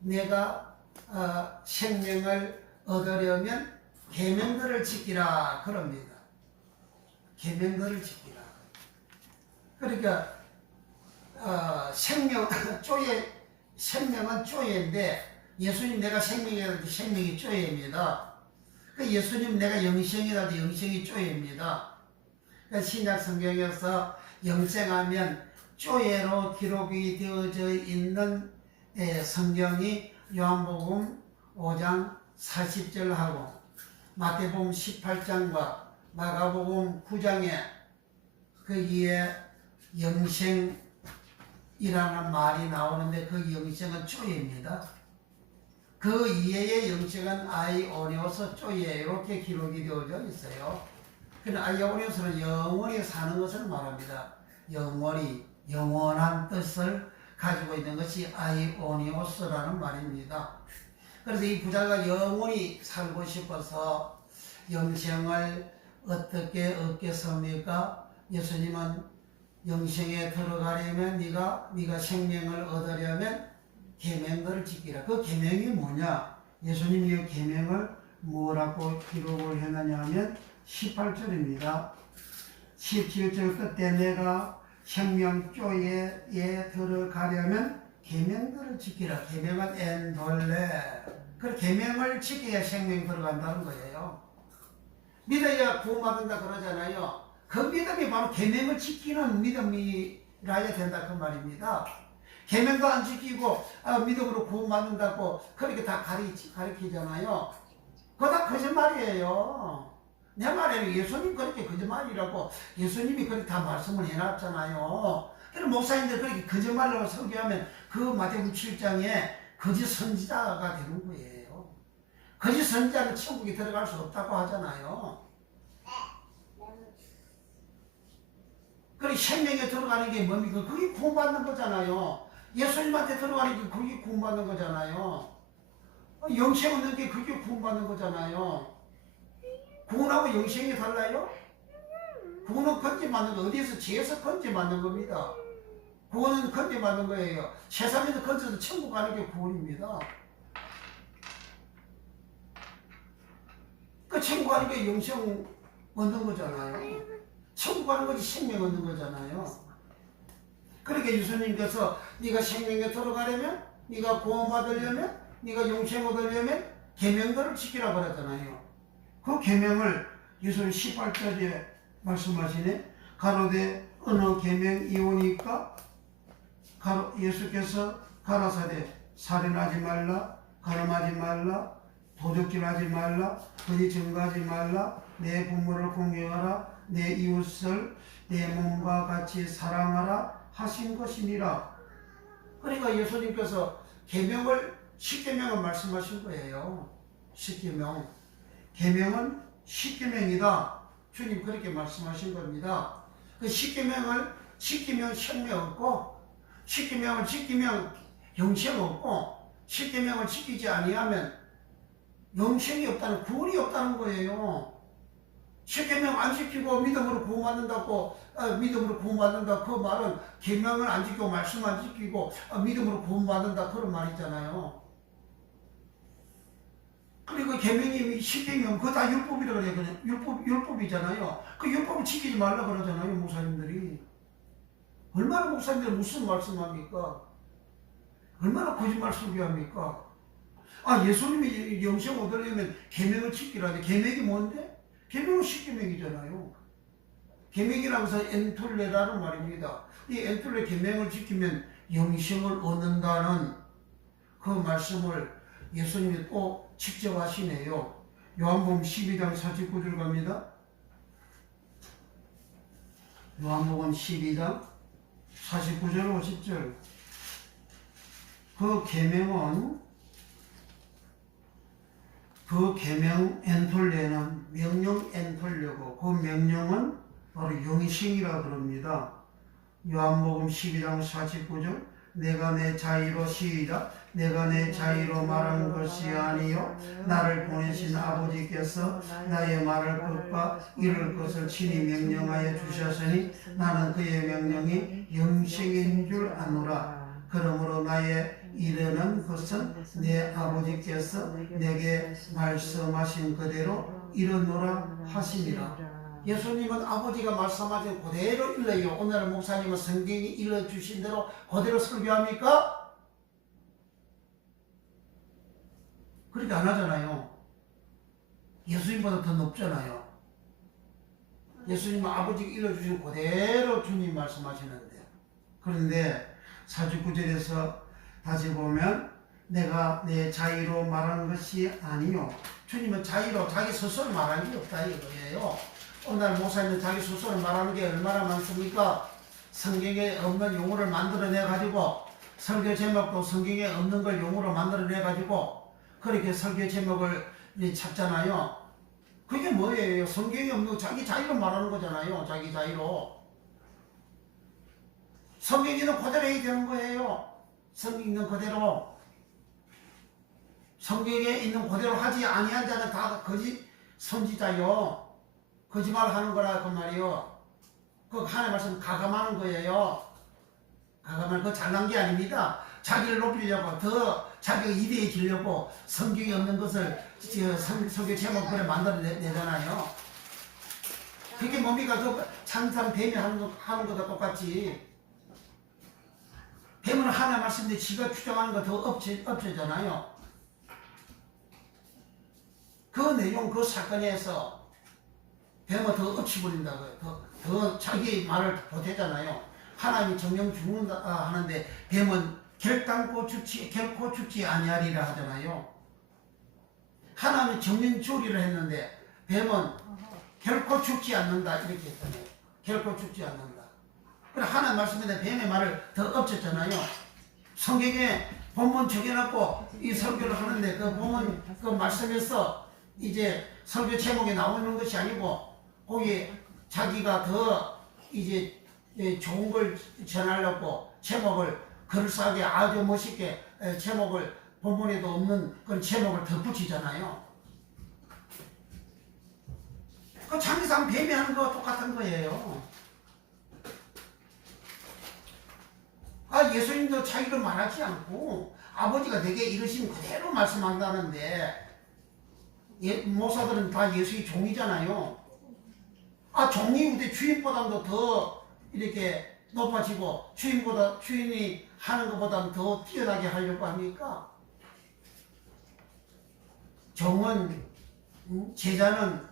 내가 생명을 얻으려면 계명들을 지키라 그럽니다. 계명들을 지키라. 그러니까 생명은 쪼예인데 예수님 내가 생명이라도 생명이 쪼예입니다. 그 예수님 내가 영생이라도 영생이 쪼예입니다. 신약 성경에서 영생하면 쪼예로 기록이 되어져 있는 성경이 요한복음 5장 40절하고 마태복음 18장과 마가복음 9장에 거기에 영생이라는 말이 나오는데 그 영생은 쪼예입니다. 그 이외의 영생은 아이오니오스 쪼예 이렇게 기록이 되어져 있어요. 그러나 아이오니오스는 영원히 사는 것을 말합니다. 영원한 뜻을 가지고 있는 것이 아이오니오스라는 말입니다. 그래서 이 부자가 영원히 살고 싶어서 영생을 어떻게 얻겠습니까? 예수님은 영생에 들어가려면 네가 생명을 얻으려면 계명들을 지키라. 그 계명이 뭐냐? 예수님이 이 계명을 뭐라고 기록을 해놨냐 하면 18절입니다. 17절 끝에 내가 생명교회에 들어가려면 계명들을 지키라. 계명은 엔돌레. 그 계명을 지켜야 생명이 들어간다는 거예요. 믿어야 구원받는다 그러잖아요. 그 믿음이 바로 계명을 지키는 믿음이라야 된다 그 말입니다. 계명도 안 지키고 믿음으로 구원받는다고 그렇게 다 가르치잖아요. 그거 다 거짓말이에요. 내 말에는 예수님 그렇게 거짓말이라고 예수님이 그렇게 다 말씀을 해놨잖아요. 그럼 목사님들 그렇게 거짓말로 설교하면 그 마태복음 7장에 거짓 선지자가 되는 거예요. 거짓 선지자는 천국에 들어갈 수 없다고 하잖아요. 그리고 생명에 들어가는 게 뭡니까? 그게 구원받는 거잖아요. 예수님한테 들어가는 게 그게 구원받는 거잖아요. 영생 얻는 게 그게 구원받는 거잖아요. 구원하고 영생이 달라요? 구원은 건져받는 거, 어디에서 죄에서 건져받는 겁니다. 구원은 건져받는 거예요. 세상에서 건져서 천국 가는 게 구원입니다. 그 천국 가는 게 영생 얻는 거잖아요. 천국 가는 것이 생명 얻는 거잖아요. 그러니까 예수님께서 네가 생명에 들어가려면, 네가 구원받으려면, 네가 영생 얻으려면 계명들을 지키라 그랬잖아요. 그 계명을 예수님 18절에 말씀하시네. 가로되 어느 계명이오니까 예수께서 가라사대 살인하지 말라, 가늠하지 말라, 도적질하지 말라, 거짓 증거하지 말라, 내 부모를 공경하라, 내 이웃을 내 몸과 같이 사랑하라 하신 것이니라. 그러니까 예수님께서 계명을 10계명을 말씀하신 거예요. 10계명. 계명은 10계명이다. 주님 그렇게 말씀하신 겁니다. 그 10계명을 지키면 생명 없고 10계명을 지키면 영생 없고 10계명을 지키지 아니하면 영생이 없다는, 구원이 없다는 거예요. 10계명 안 지키고 믿음으로 구원받는다고, 믿음으로 구원받는다 그 말은 계명을 안 지키고 말씀 안 지키고 믿음으로 구원받는다 그런 말이잖아요. 그리고 계명이 10계명 그거 다 율법이라고 그래요. 율법이잖아요. 그 율법을 지키지 말라 그러잖아요, 목사님들이. 얼마나 목사님들이 무슨 말씀합니까? 얼마나 거짓말 소리합니까? 예수님이 영생 얻으려면 계명을 지키라는데 계명이 뭔데? 계명은 10계명이잖아요. 계명이라고 해서 엔톨레라는 말입니다. 이 엔톨레 계명을 지키면 영생을 얻는다는 그 말씀을 예수님이 꼭 직접 하시네요. 요한복음 12장 49절 갑니다. 요한복음 12장 49절 50절. 그 계명 엔톨레는 명령 엔톨레고 그 명령은 바로 영생이라 그럽니다. 요한복음 12장 49절. 내가 내 자의로 시이다. 내가 내 자의로 말한 것이 아니요 나를 보내신 아버지께서 나의 말을 끝과 이룰 것을 친히 명령하여 주셨으니 나는 그의 명령이 영생인 줄 아노라. 그러므로 나의 이르는 것은 내 아버지께서 내게 말씀하신 그대로 이르노라 하시니라. 예수님은 아버지가 말씀하신 그대로 일러요. 오늘 목사님은 성경이 일러주신 대로 그대로 설교합니까? 그렇게 안 하잖아요. 예수님보다 더 높잖아요. 예수님은 아버지가 일러주신 그대로 주님 말씀하시는데, 그런데 49절에서 다시 보면 내가 내 자유로 말하는 것이 아니요. 주님은 자유로 자기 스스로 말하는 게 없다 이거예요. 오늘 목사님은 자기 스스로 말하는 게 얼마나 많습니까? 성경에 없는 용어를 만들어내 가지고 설교 제목도 성경에 없는 걸 용어로 만들어내 가지고 그렇게 설교 제목을 찾잖아요. 그게 뭐예요? 성경에 없는 거 자기 자유로 말하는 거잖아요. 자기 자유로. 성경에는 그대로 해야 되는 거예요. 성경 있는 그대로. 성경에 있는 그대로 하지 아니한 자는 다 거짓 선지자요. 거짓말 하는 거라 그 말이요. 그 하나님 말씀 가감하는 거예요. 가감하는 거 잘난 게 아닙니다. 자기를 높이려고 더 자기가 위대해지려고 성경에 없는 것을 설교 제목 그래 만들어내잖아요. 그게 뭡니까? 그 창상 뱀이 하는 거가 똑같이. 뱀은 하나님 말씀인데 지가 주장하는 거 더 업체잖아요. 그 내용 그 사건에서 뱀은 더 업치버린다고요. 더 자기 말을 보태잖아요. 하나님이 정령 죽는다 하는데 뱀은 결코 죽지 아니하리라 하잖아요. 하나님이 정령 죽으리라 했는데 뱀은 결코 죽지 않는다 이렇게 했잖아요. 결코 죽지 않는다. 그래 하나님 말씀인데 뱀의 말을 더 업쳤잖아요. 성경에 본문 적여놨고 이 설교를 하는데 그 본문 그 말씀에서 이제 설교 제목에 나오는 것이 아니고 거기 자기가 더 이제 좋은 걸 전하려고 제목을 그럴싸하게 아주 멋있게 제목을 본문에도 없는 그런 제목을 덧붙이잖아요. 그 창세상 뱀이 하는 거와 똑같은 거예요. 예수님도 자기를 말하지 않고 아버지가 내게 이르신 그대로 말씀한다는데 목사들은 다 예수의 종이잖아요. 종이 근데 주인보다도 더 이렇게 높아지고 주인이 하는 것보다 더 뛰어나게 하려고 합니까? 종은 제자는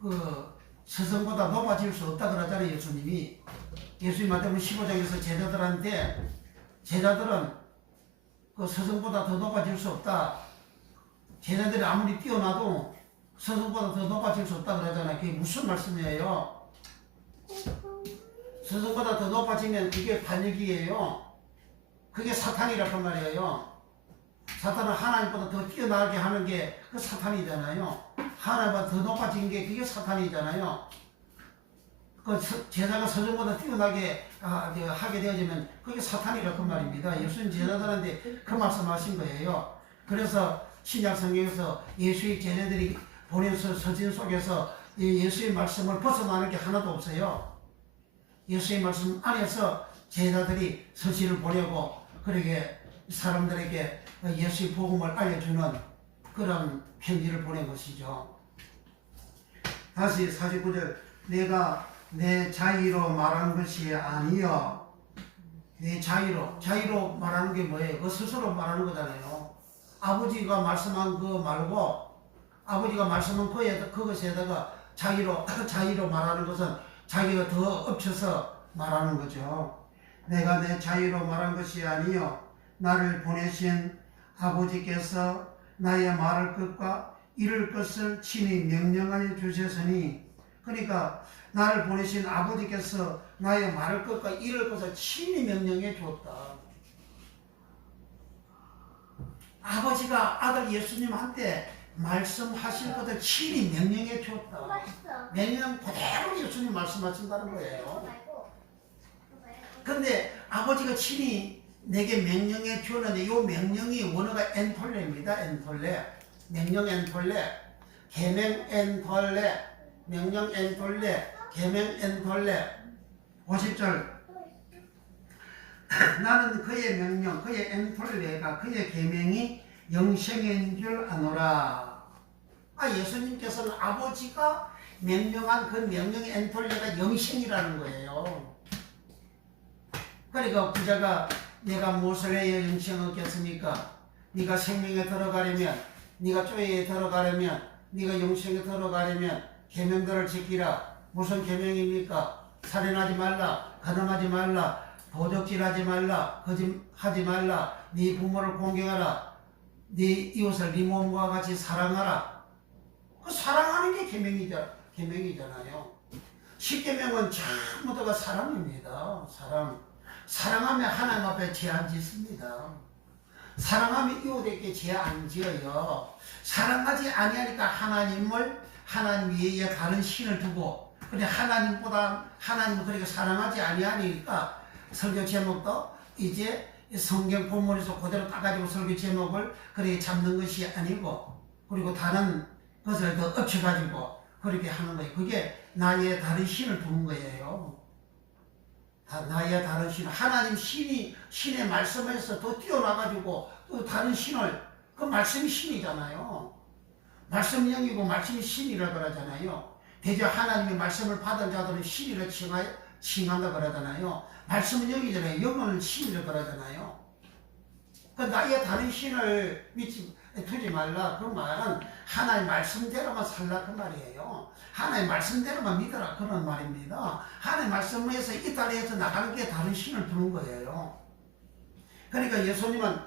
그 스승보다 높아질 수 없다 그러잖아요. 예수님이. 예수님한테 15장에서 제자들은 그 스승보다 더 높아질 수 없다. 제자들이 아무리 뛰어나도 스승보다 더 높아질 수 없다 그러잖아요. 그게 무슨 말씀이에요? 스승보다 더 높아지면 그게 반역이에요. 그게 사탄이라고 말이에요. 사탄은 하나님보다 더 뛰어나게 하는 게 그 사탄이잖아요. 하나님보다 더 높아진 게 그게 사탄이잖아요. 그 제자가 스승보다 뛰어나게 하게 되어지면 그게 사탄이라고 말입니다. 예수님 제자들한테 그 말씀하신 거예요. 그래서 신약 성경에서 예수의 제자들이 보낸 서신 속에서 예수의 말씀을 벗어나는 게 하나도 없어요. 예수의 말씀 안에서 제자들이 서신을 보내고 그렇게 사람들에게 예수의 복음을 알려주는 그런 편지를 보낸 것이죠. 다시 49절 내가 내 자유로 말한 것이 아니여. 내 자유로 말하는 게 뭐예요? 그 스스로 말하는 거잖아요. 아버지가 말씀한 거 말고 아버지가 말씀한 그것에다가 자유로 말하는 것은 자기가 더 엎쳐서 말하는 거죠. 내가 내 자유로 말한 것이 아니요 나를 보내신 아버지께서 나의 말할 것과 이룰 것을 친히 명령하여 주셨으니, 그러니까 나를 보내신 아버지께서 나의 말할 것과 이룰 것을 친히 명령해 주었다. 아버지가 아들 예수님한테 말씀하실 것을 친히 명령해 주었다. 명령 그대로 예수님 말씀하신다는 거예요. 그런데 아버지가 친히 내게 명령해 주었는데 이 명령이 원어가 엔톨레입니다. 엔톨레. 명령 엔톨레. 계명 엔톨레. 명령 엔톨레. 계명 엔톨레. 50절 나는 그의 명령, 그의 엔톨레가 그의 계명이 영생인 줄 아노라. 예수님께서는 아버지가 명령한 그 명령의 엔톨레가 영생이라는 거예요. 그러니까 부자가 내가 무엇을 해야 영생을 얻겠습니까? 네가 생명에 들어가려면, 네가 조회에 들어가려면, 네가 영생에 들어가려면 계명들을 지키라. 무슨 계명입니까? 살인하지 말라, 가늠하지 말라, 도적질하지 말라, 거짓하지 말라, 네 부모를 공경하라, 네 이웃을 네 몸과 같이 사랑하라. 그 사랑하는 게 계명이잖아요. 십계명은 전부 다가 사랑입니다. 사랑하면 하나님 앞에 죄 안 짓습니다. 사랑하면 이웃에게 죄 안 지어요. 사랑하지 아니하니까 하나님 위에 다른 신을 두고, 그래 하나님을 그렇게 사랑하지 아니하니까 설교 제목도 이제 성경 본문에서 그대로 따가지고 설교 제목을 그렇게 잡는 것이 아니고, 그리고 다른 것을 더 엎쳐가지고 그렇게 하는 거예요. 그게 나의 다른 신을 두는 거예요. 나의 다른 신, 하나님 신의 말씀에서 더 뛰어나가지고 또 다른 신을, 그 말씀이 신이잖아요. 말씀이 영이고 말씀이 신이라 그러잖아요. 대저 하나님의 말씀을 받은 자들은 신이라 칭한다 그러잖아요. 말씀은 영이잖아요. 영은 신이라 그러잖아요. 그 나의 다른 신을 두지 말라. 그 말은 하나님 말씀대로만 살라 그 말이에요. 하나님 말씀대로만 믿어라 그런 말입니다. 하나님 말씀에서 이탈해서 나가는 게 다른 신을 두는 거예요. 그러니까 예수님은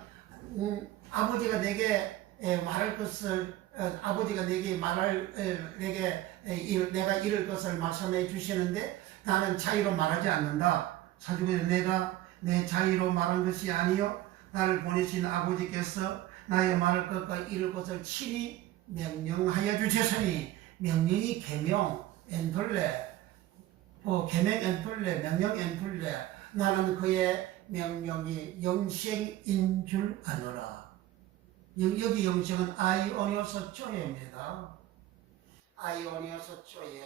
아버지가 내게 말할 것을 아버지가 내게 내가 이룰 것을 말씀해 주시는데 나는 자유로 말하지 않는다. 사주에 내가 내 자유로 말한 것이 아니요 나를 보내신 아버지께서 나의 말할 것과 이룰 것을 친히 명령하여 주셨으니, 명령이 계명 엔톨레, 계명 엔톨레, 명령 엔톨레, 나는 그의 명령이 영생인 줄 아노라. 여기 영생은 아이오니오스 조예입니다. 아이오니오스 조예.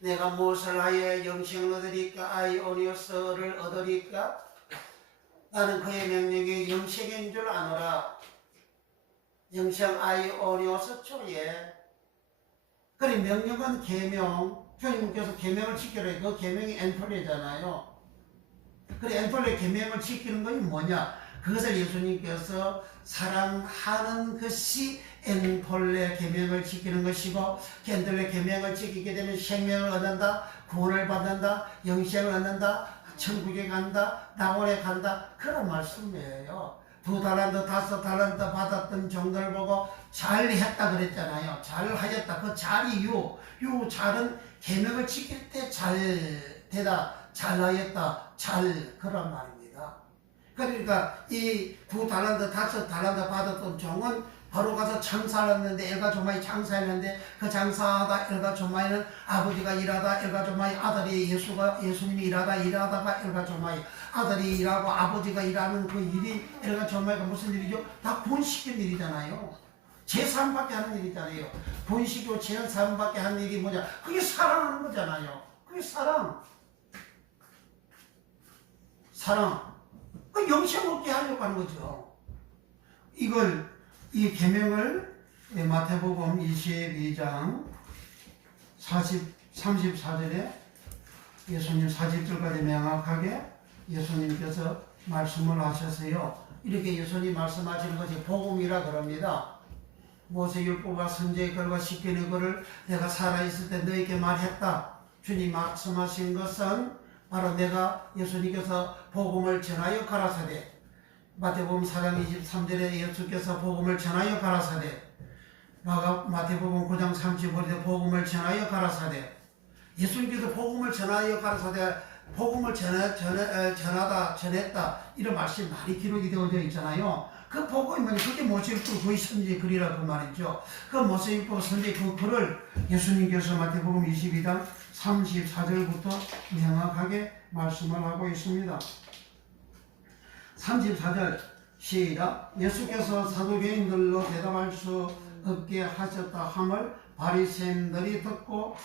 내가 무엇을 하여 영생을 얻으리까? 아이오니오스를 얻으리까? 나는 그의 명령이 영생인 줄 아노라. 영생 아이오니오스 조예. 그래 명령은 계명. 주님께서 계명을 지키라. 그 계명이 엔톨레잖아요. 그래 엔톨레 계명을 지키는 것이 뭐냐? 그것을 예수님께서 사랑하는 것이 엔톨레 계명을 지키는 것이고, 엔톨레 계명을 지키게 되면 생명을 얻는다, 구원을 받는다, 영생을 얻는다, 천국에 간다, 낙원에 간다, 그런 말씀이에요. 2달란트 5달란트 받았던 종들 보고 잘했다 그랬잖아요. 잘하였다. 그 잘이 요 잘은 계명을 지킬 때 잘되다, 잘하였다, 그런 말입니다. 그러니까 이 2달란트 5달란트 받았던 종은 바로 가서 장사했는데, 엘가조마이 장사했는데, 그 장사하다 엘가조마이는 아버지가 일하다 엘가조마이 아들이 예수님이 일하다가 엘가조마이 아들이 일하고 아버지가 일하는 그 일이 엘가조마이가 무슨 일이죠? 다 본시키는 일이잖아요. 제3밖에 하는 일이잖아요. 본시키고 제3밖에 하는 일이 뭐냐? 그게 사랑하는 거잖아요. 그게 사랑. 그 영생 얻게 하려고 하는 거죠. 이 계명을 마태복음 22장 34절에 예수님 40절까지 명확하게 예수님께서 말씀을 하셨어요. 이렇게 예수님 말씀하시는 것이 복음이라 그럽니다. 모세율법과 선지의 글과 십계명의 글을 내가 살아있을 때 너에게 말했다. 주님 말씀하신 것은 바로 내가 예수님께서 복음을 전하여 가라사대, 마태복음 4장 23절에 예수께서 복음을 전하여 가라사대, 마태복음 9장 35절에 복음을 전하여 가라사대, 예수님께서 복음을 전하여 가라사대, 복음을 전했다 이런 말씀이 많이 기록이 되어져 있잖아요. 그 복음이 뭐냐? 그게 모세율법 거의 선지의 글이라 그 말이죠. 그 모세율법 선지의 그 글을 예수님께서 마태복음 22장 34절부터 명확하게 말씀을 하고 있습니다. 34절 시작. 예수께서 사두개인들로 대답할 수 없게 하셨다 함을 바리새인들이 듣고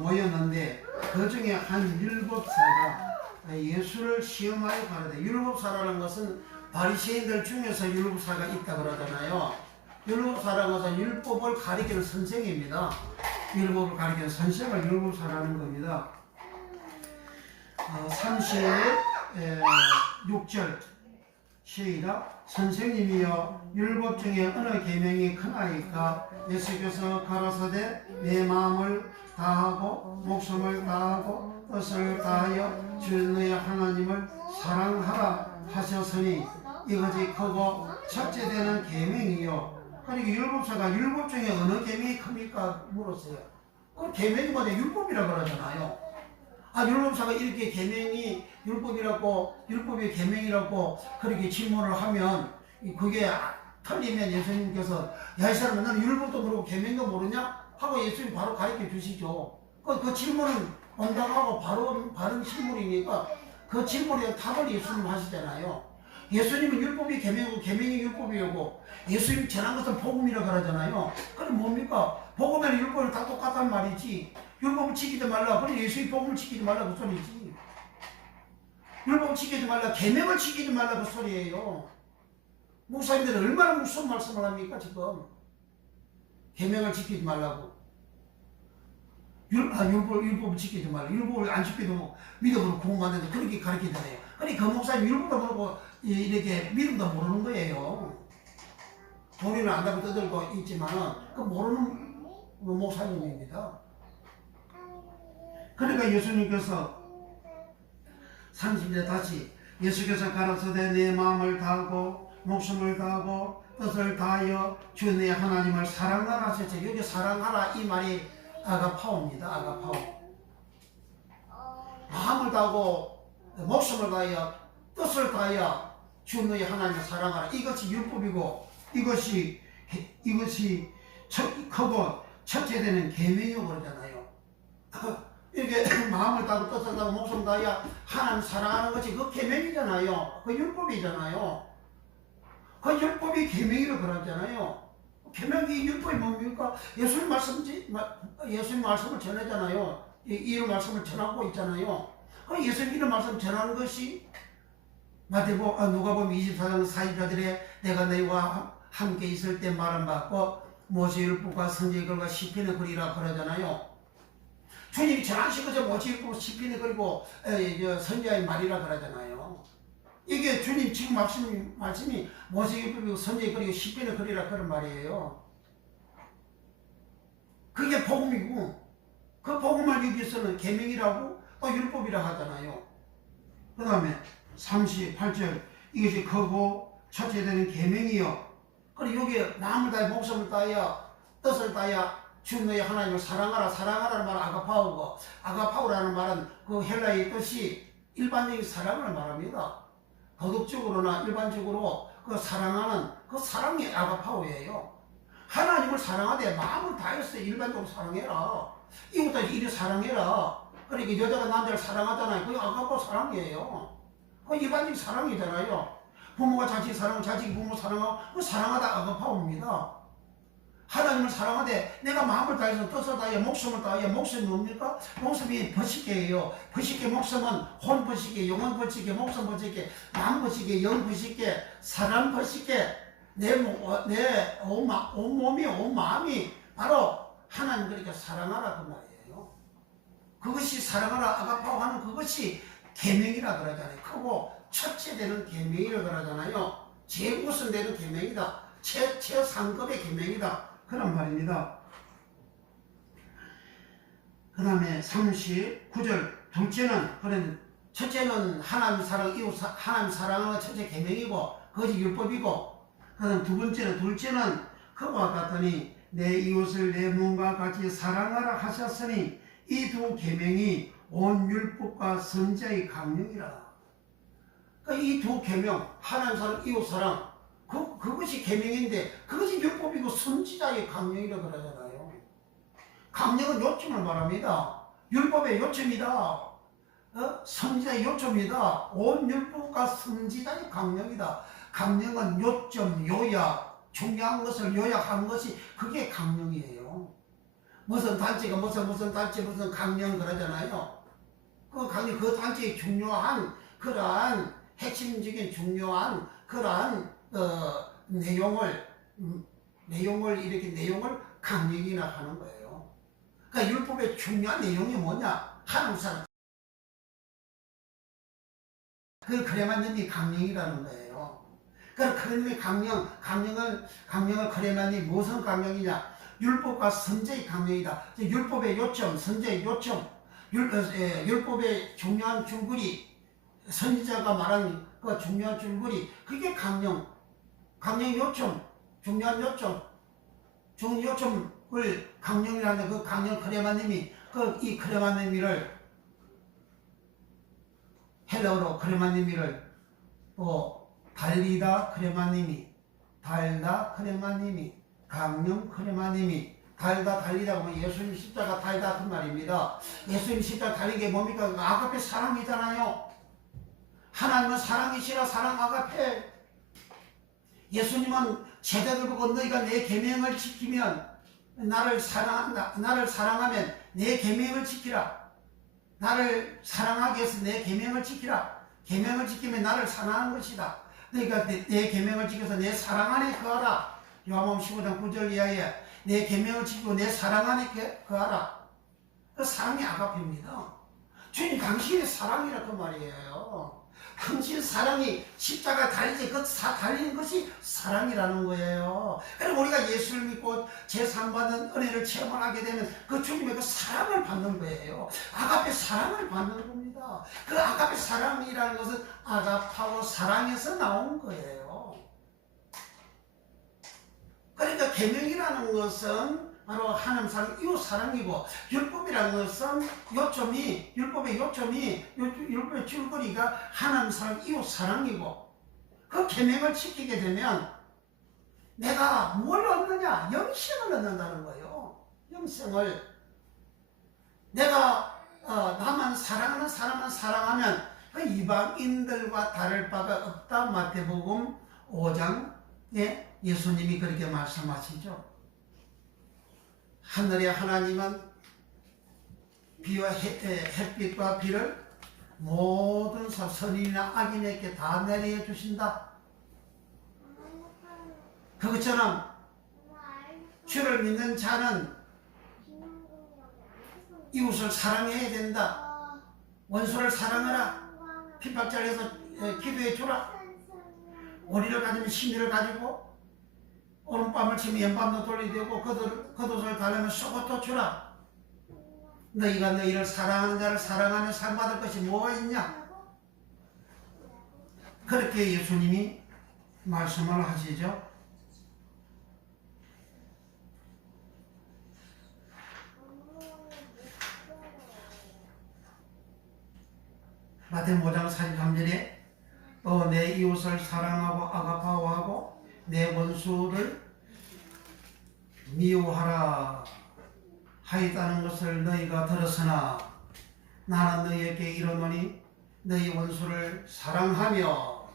모였는데, 그 중에 한 7사가 예수를 시험하여 가로되, 율법사라는 것은 바리새인들 중에서 율법사가 있다 그러잖아요. 율법사라는 것은 율법을 가리키는 선생입니다. 율법을 가리키는 선생을 율법사라는 겁니다. 36절 시작. 선생님이여 율법 중에 어느 계명이 크나이까? 예수께서 가로사대 내 마음을 다하고 목숨을 다하고 뜻을 다하여 주 너의 하나님을 사랑하라 하셨으니 이것이 크고 첫째 되는 계명이요. 그러니까 율법사가 율법 중에 어느 계명이 큽니까? 물었어요. 그 계명이 뭐냐? 율법이라고 그러잖아요. 율법사가 이렇게 계명이 율법이라고, 율법이 계명이라고 그렇게 질문을 하면 그게 틀리면 예수님께서 야, 이 사람은 너는 율법도 모르고 계명도 모르냐? 하고 예수님 바로 가르쳐 주시죠. 그 질문은 온당하고 바른 질문이니까 그 질문에 답을 예수님 하시잖아요. 예수님은 율법이 계명이고 계명이 율법이고 예수님 전한 것은 복음이라고 그러잖아요. 그럼 뭡니까? 복음이랑 율법은 다 똑같단 말이지. 율법을 지키지 말라. 그래 예수님 복음을 지키지 말라 그 소리지. 율법을 지키지 말라. 계명을 지키지 말라 그 소리예요. 목사님들은 얼마나 무서운 말씀을 합니까 지금. 계명을 지키지 말라고. 율법을 지키지 말라. 율법을 안 지켜도 믿음으로 구원받는데 그렇게 가르치잖아요. 그러니까 그 목사님 율법도 모르고 이렇게 믿음도 모르는 거예요. 본인은 안다고 떠들고 있지만은 그 모르는 목사님입니다. 그러니까 예수님께서 30절 다시 예수께서 가라사대 내 마음을 다하고 목숨을 다하고 뜻을 다하여 주 내 하나님을 사랑하라 하셨죠. 여기 사랑하라 이 말이 아가파오입니다. 아가파오. 마음을 다하고 목숨을 다하여 뜻을 다하여 주 너의 하나님을 사랑하라. 이것이 율법이고 이것이 크고 첫째 되는 계명이라고 그러잖아요. 이렇게 마음을 다하고 뜻을 다하고 목숨을 다하여 하나님 사랑하는 것이 그 계명이잖아요. 그 율법이잖아요. 그 율법이 계명이라고 그러잖아요. 계명이 율법이 뭡니까? 예수님 말씀을 전하잖아요. 이런 말씀을 전하고 있잖아요. 그 예수님 이런 말씀을 전하는 것이 누가복음 24장 40절에 내가 너희와 함께 있을 때 말은 받고 모세율법과 선지의 글과 시편의 글이라 그러잖아요. 주님이 전하신 것은 모세율법, 시편의 글이고 선지자의 말이라 그러잖아요. 이게 주님 지금 말씀이 모세율법이고 선지의 글이고 시편의 글이라 그런 말이에요. 그게 복음이고 그 복음을 여기서는 계명이라고 또 율법이라 하잖아요. 그 다음에 38절 이것이 크고 첫째 되는 계명이요. 그리고 여기에 마음을 다해 목숨을 다하여 뜻을 다하여 주 너의 하나님을 사랑하라. 사랑하라는 말은 아가파오고 아가파오라는 말은 그 헬라의 뜻이 일반적인 사랑을 말합니다. 도덕적으로나 일반적으로 그 사랑하는 그 사랑이 아가파오예요. 하나님을 사랑하되 마음을 다해서 일반적으로 사랑해라. 이것도 이리 사랑해라. 그러니까 여자가 남자를 사랑하잖아요. 그게 아가파오 사랑이에요. 그 일반적인 사랑이잖아요. 부모가 자식 사랑하고 자식이 부모 사랑하고 그 사랑하다 아가파오입니다. 하나님을 사랑하되 내가 마음을 다해서 뜻을 다하여 목숨을 다하여 목숨이 뭡니까? 목숨이 버식계예요. 버식계 목숨은 혼 버식계, 영혼 버식계, 목숨 버식계, 마음 버식계, 영 버식계, 사람 버식계 내 온몸이 온 마음이 바로 하나님 그렇게 사랑하라 그 말이에요. 그것이 사랑하라 아가파오 하는 그것이 계명이라 그러잖아요. 크고 첫째 되는 계명이라 그러잖아요. 제일 우선 되는 계명이다. 최상급의 계명이다. 그런 말입니다. 그 다음에 39절 둘째는 첫째는 하나님 사랑, 이웃 하나님 사랑하는 첫째 계명이고 그것이 율법이고 그 다음 둘째는 그와 같으니 내 이웃을 내 몸과 같이 사랑하라 하셨으니 이 두 계명이 온 율법과 선지자의 강령이라. 그러니까 이 두 계명 하나님 사랑, 이웃 사랑 그것이 계명인데 그것이 율법이고 선지자의 강령이라고 그러잖아요. 강령은 요점을 말합니다. 율법의 요점이다. 선지자의 요점이다. 온 율법과 선지자의 강령이다. 강령은 요점, 요약, 중요한 것을 요약한 것이 그게 강령이에요. 무슨 단체가 무슨 단체 무슨 강령 그러잖아요. 그 강령 그 단체의 중요한 그러한 핵심적인 중요한 그러한 내용을 이렇게 내용을 강령이라 하는 거예요. 그러니까 율법의 중요한 내용이 뭐냐? 하나님 사랑. 그래만 님이 강령이라는 거예요. 그러니까 그놈의 강령을 그래만이 무슨 강령이냐? 율법과 선제의 강령이다. 율법의 요점, 선제의 요점, 율법의 중요한 줄거리, 선지자가 말한 그 중요한 줄거리, 그게 강령 요점, 중요한 요점을 강령이라는 그 강령 크레마님이 이 크레마님이를 헬라어로 크레마님이를 또 달리다 크레마님이, 달다 크레마님이, 강령 크레마님이, 달리다 보면 예수님 십자가 달다 그 말입니다. 예수님 십자가 달린 게 뭡니까? 아가페 사랑이잖아요. 하나님은 사랑이시라 사랑 아가페. 예수님은 제자들 보고 너희가 내 계명을 지키면 나를 사랑하면 내 계명을 지키라. 나를 사랑하기 위해서 내 계명을 지키라. 계명을 지키면 나를 사랑하는 것이다. 너희가 내 계명을 지켜서 내 사랑 안에 거하라. 요한복음 15장 9절 이하에 내 계명을 지키고 내 사랑 안에 거하라. 그 사랑이 아가페입니다. 주님 당신의 사랑이라 그 말이에요. 당신 사랑이 십자가 달리지 달리는 것이 사랑이라는 거예요. 그럼 우리가 예수를 믿고 제사받는 은혜를 체험하게 되면 그 주님의 그 사랑을 받는 거예요. 아가페 사랑을 받는 겁니다. 그 아가페 사랑이라는 것은 아가파고 사랑에서 나온 거예요. 그러니까 계명이라는 것은 바로 하나님 사랑, 이웃 사랑이고, 율법이라는 것은 율법의 줄거리가 하나님 사랑, 이웃 사랑이고, 그 계명을 지키게 되면 내가 뭘 얻느냐? 영생을 얻는다는 거예요. 영생을. 내가 나만 사랑하는 사람만 사랑하면 그 이방인들과 다를 바가 없다. 마태복음 5장에 예수님이 그렇게 말씀하시죠. 하늘의 하나님은 비와 햇빛과 비를 모든 선인이나 악인에게 다 내려 주신다. 그것처럼 주를 믿는 자는 이웃을 사랑해야 된다. 원수를 사랑하라. 핍박자를 해서 기도해 주라. 오리를 가지면 신의를 가지고 오른밤을 치면 왼밤도 돌리게 되고 겉옷을 가려면 속옷도 주라. 너희가 너희를 사랑하는 자를 사랑하며 상 받을 것이 뭐가 있냐? 그렇게 예수님이 말씀을 하시죠. 마태복음 5장 43절에 또 내 이웃을 사랑하고 아가파오하고 내 원수를 미워하라 하였다는 것을 너희가 들었으나 나는 너희에게 이르노니 너희 원수를 사랑하며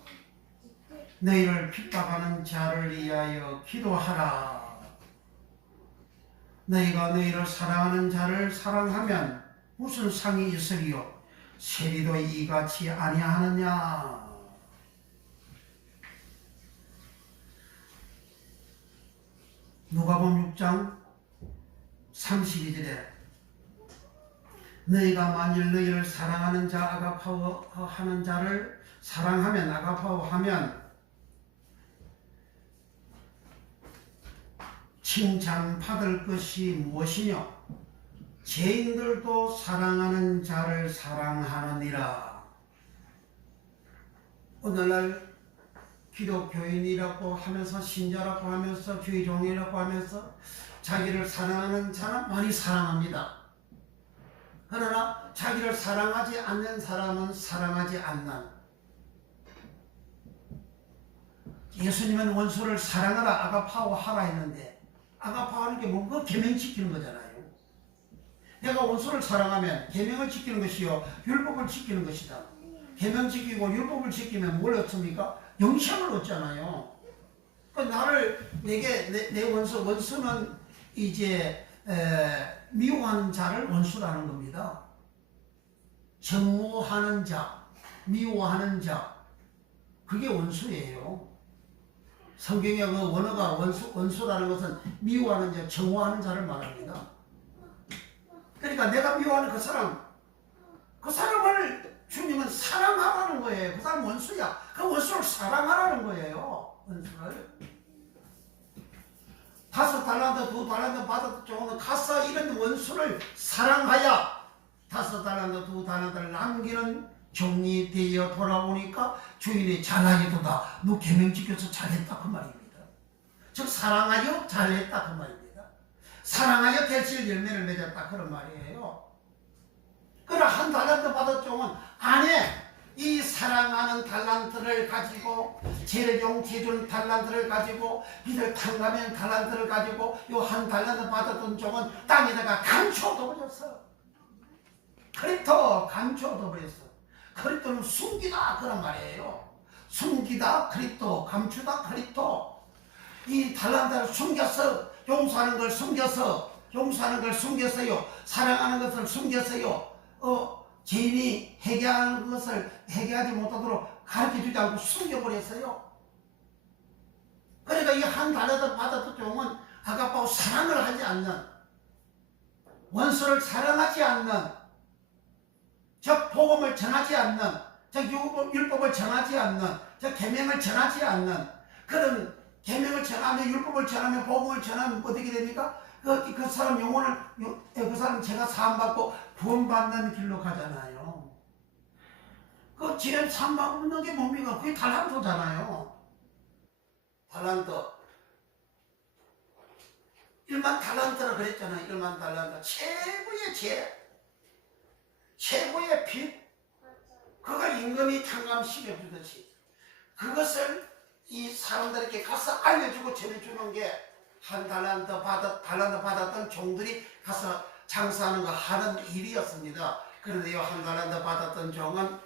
너희를 핍박하는 자를 위하여 기도하라. 너희가 너희를 사랑하는 자를 사랑하면 무슨 상이 있으리요? 세리도 이같이 아니하느냐? 누가복음 6장 32절에 너희가 만일 너희를 사랑하는 자 아가파오 하는 자를 사랑하면 아가파오 하면 칭찬받을 것이 무엇이뇨? 죄인들도 사랑하는 자를 사랑하느니라. 오늘날 기독교인이라고 하면서 신자라고 하면서 교회 종이라고 하면서 자기를 사랑하는 자는 많이 사랑합니다. 그러나 자기를 사랑하지 않는 사람은 사랑하지 않는. 예수님은 원수를 사랑하라 아가파오 하라 했는데 아가파오는 게 뭐? 그 계명 지키는 거잖아요. 내가 원수를 사랑하면 계명을 지키는 것이요 율법을 지키는 것이다. 계명 지키고 율법을 지키면 뭘 얻습니까? 영생을 얻잖아요. 내 원수는 이제 미워하는 자를 원수라는 겁니다. 정오하는 자, 미워하는 자, 그게 원수예요. 성경의 그 원어가 원수라는 것은 미워하는 자, 정오하는 자를 말합니다. 그러니까 내가 미워하는 그 사람을 주님은 사랑하라는 거예요. 그 사람 원수야. 그 원수를 사랑하라는 거예요. 원수를. 5달란트, 2달란트 받았던 종은 가서 이런 원수를 사랑하여 5달란트, 2달란트를 남기는 종이 되어 돌아오니까 주인이 잘하게도다. 너 계명 지켜서 잘했다 그 말입니다. 즉 사랑하여 잘했다 그 말입니다. 사랑하여 결실 열매를 맺었다 그런 말이에요. 그러나 1달란트 받은 종은 안에 이 사랑하는 달란트를 가지고 죄를 용서해주는 달란트를 가지고 빛을 탕감하는 달란트를 가지고 요 1달란트 받았던 종은 땅에다가 감춰둬버렸어. 그리스도 감춰둬버렸어. 그리스도는 숨기다 그런 말이에요. 숨기다 그리스도, 감추다 그리스도. 이 달란트를 숨겨서 용서하는 걸 숨겨서, 용서하는 걸 숨겼어요. 사랑하는 것을 숨겼어요. 죄인이 회개하는 것을 회개하지 못하도록 가르쳐주지 않고 숨겨버렸어요. 그러니까 이 1달란트 받았던 종은 아가빠하고 사랑을 하지 않는, 원수를 사랑하지 않는, 즉 복음을 전하지 않는, 즉 율법을 전하지 않는, 즉 계명을 전하지 않는, 그런 계명을 전하며 율법을 전하며 복음을 전하면 어떻게 됩니까? 그 사람 영혼을, 그 사람 죄가 사함받고 구원받는 길로 가잖아요. 그 죄 사함받는 게 뭡니까? 그게 달란트잖아요. 달란트. 1만 달란트라 그랬잖아요. 1만 달란트. 최고의 죄. 최고의 빛. 그가 임금이 탕감시켜주듯이 그것을 이 사람들에게 가서 알려주고 전해주는 게 1달란트 받았던 종들이 가서 장사하는 거 하는 일이었습니다. 그런데 이 1달란트 받았던 종은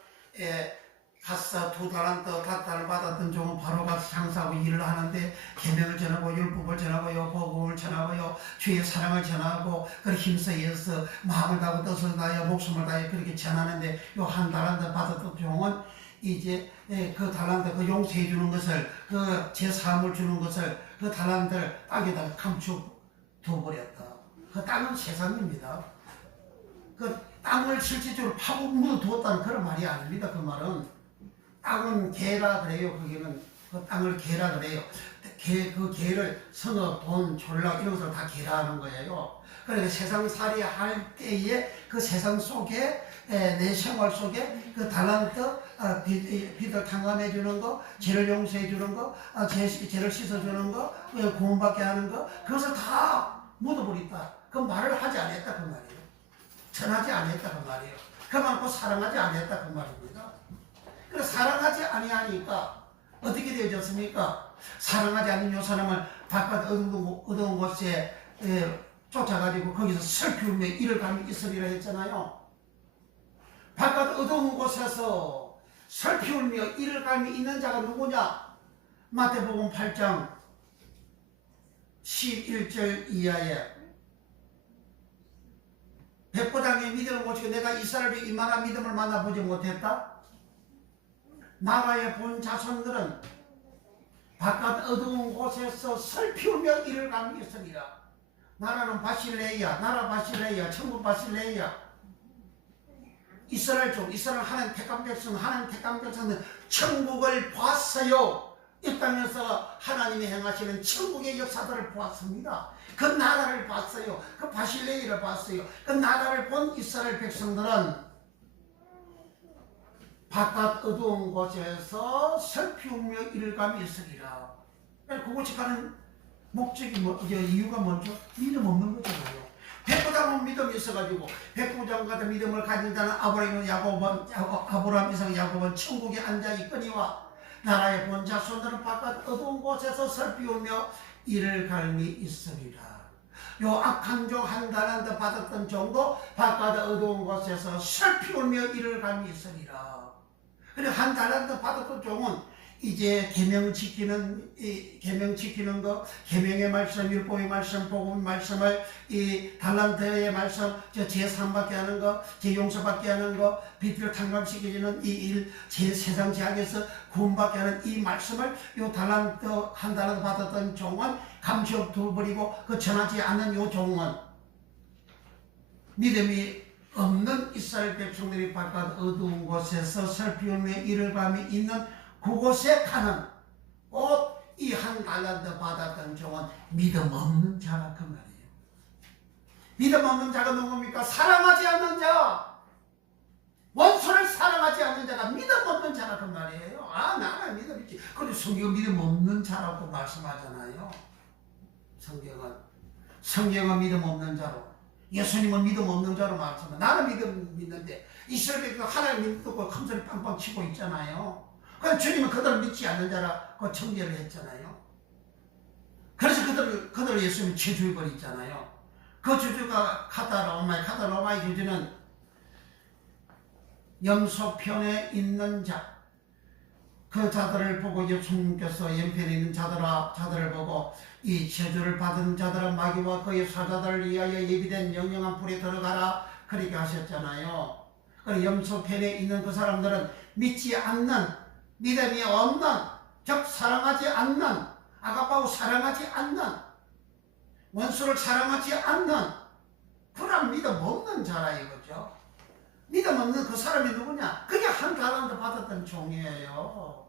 가서 2달란트, 5달란트 받았던 종은 바로 가서 장사하고 일을 하는데 계명을 전하고 율법을 전하고요, 복음을 전하고요, 주의 사랑을 전하고 그걸 힘써서 마음을 다하고 뜻을 다하여 목숨을 다하여 그렇게 전하는데 이 1달란트 받았던 종은 이제 그 달란트, 그 용서해 주는 것을, 그 제사함을 주는 것을, 그 달란트를 땅에다가 감춰둬버렸다. 그 땅은 세상입니다. 그 땅을 실질적으로 파고 묻어두었다는 그런 말이 아닙니다. 그 말은 땅은 개라 그래요. 거기는 그 땅을 개라 그래요. 그 개를 성읍, 돈, 졸락 이런 것을 다 개라 하는 거예요. 그러니까 세상살이 할 때에 그 세상 속에 내 생활 속에 그 달란트, 빛을 탕감해 주는 거, 죄를 용서해 주는 거, 죄를 씻어 주는 거, 구원받게 하는 거, 그것을 다 묻어버렸다. 그 말을 하지 않았다 그 말이에요. 전하지 않았다 그 말이에요. 그만큼 사랑하지 않았다 그 말입니다. 그래서 사랑하지 아니하니까 어떻게 되어졌습니까? 사랑하지 않는 요 사람을 바깥 어두운 곳에 쫓아가지고 거기서 슬피우며 이를 감이 있으리라 했잖아요. 바깥 어두운 곳에서 슬피 울며 이를 갈미 있는 자가 누구냐? 마태복음 8장 11절 이하에 백부장의 믿음을 모시고 내가 이스라엘에 이만한 믿음을 만나보지 못했다. 나라의 본 자손들은 바깥 어두운 곳에서 슬피 울며 이를 갈미 있으리라. 나라는 바실레이야, 나라 바실레이야, 천국 바실레이야. 이스라엘 족, 이스라엘 하나님 택한 백성, 하나님 택한 백성은 천국을 봤어요. 이 땅에서 하나님이 행하시는 천국의 역사들을 보았습니다. 그 나라를 봤어요. 그 바실레이를 봤어요. 그 나라를 본 이스라엘 백성들은 바깥 어두운 곳에서 슬피 울며 이를 감이 있으리라. 그곳에 가는 목적이 이유가 뭐죠? 믿음 없는 거잖아요. 백부장은 믿음이 있어가지고 백부장 같은 믿음을 가진 자는 아브라함, 이삭, 야곱은 천국에 앉아 있거니와 나라의 본 자손들은 바깥 어두운 곳에서 슬피 울며 이를 갈미 있으리라. 요 악한 종 1달란트 받았던 종도 바깥 어두운 곳에서 슬피 울며 이를 갈미 있으리라. 그리고 1달란트 받았던 종은 이제 계명 지키는 거, 계명의 말씀, 율법의 말씀, 복음의 말씀을 이 달란트의 말씀, 제3받게 하는 거, 제용서받게 하는 거, 빛을 탕감시켜주는 이 일, 세상 제약에서 구원받게 하는 이 말씀을 요 달란트 한 달란트 받았던 종은 감시 없어버리고 그 전하지 않는 요 종은 믿음이 없는 이스라엘 백성들이 바깥 어두운 곳에서 살피우며 이를 밤이 있는 그곳에 가는 곧 이 한 달란트 받았던 종은 믿음 없는 자라 그 말이에요. 믿음 없는 자가 누굽니까? 사랑하지 않는 자, 원수를 사랑하지 않는 자가 믿음 없는 자라 그 말이에요. 아, 나는 믿음 있지. 그런데 성경은 믿음 없는 자라고 말씀하잖아요. 성경은 믿음 없는 자로, 예수님은 믿음 없는 자로 말씀합니다. 나는 믿는데 이스라엘 백성 하나님 믿고 큰 소리 빵빵 치고 있잖아요. 그럼 주님은 그들을 믿지 않는 자라고 청결을 했잖아요. 그래서 그들을 예수님이 저주해버렸잖아요. 그 저주가 카타로마의 저주는 염소편에 있는 자, 그 자들을 보고 예수님께서 연편에 있는 자들을 보고 이 저주를 받은 자들은 마귀와 그의 사자들을 위하여 예비된 영영한 불에 들어가라 그렇게 하셨잖아요. 그 염소편에 있는 그 사람들은 믿지 않는, 믿음이 없는, 즉 사랑하지 않는, 아가빠고 사랑하지 않는, 원수를 사랑하지 않는 그런 믿음 없는 자라 이거죠. 믿음 없는 그 사람이 누구냐? 그게 한 달란트 받았던 종이에요.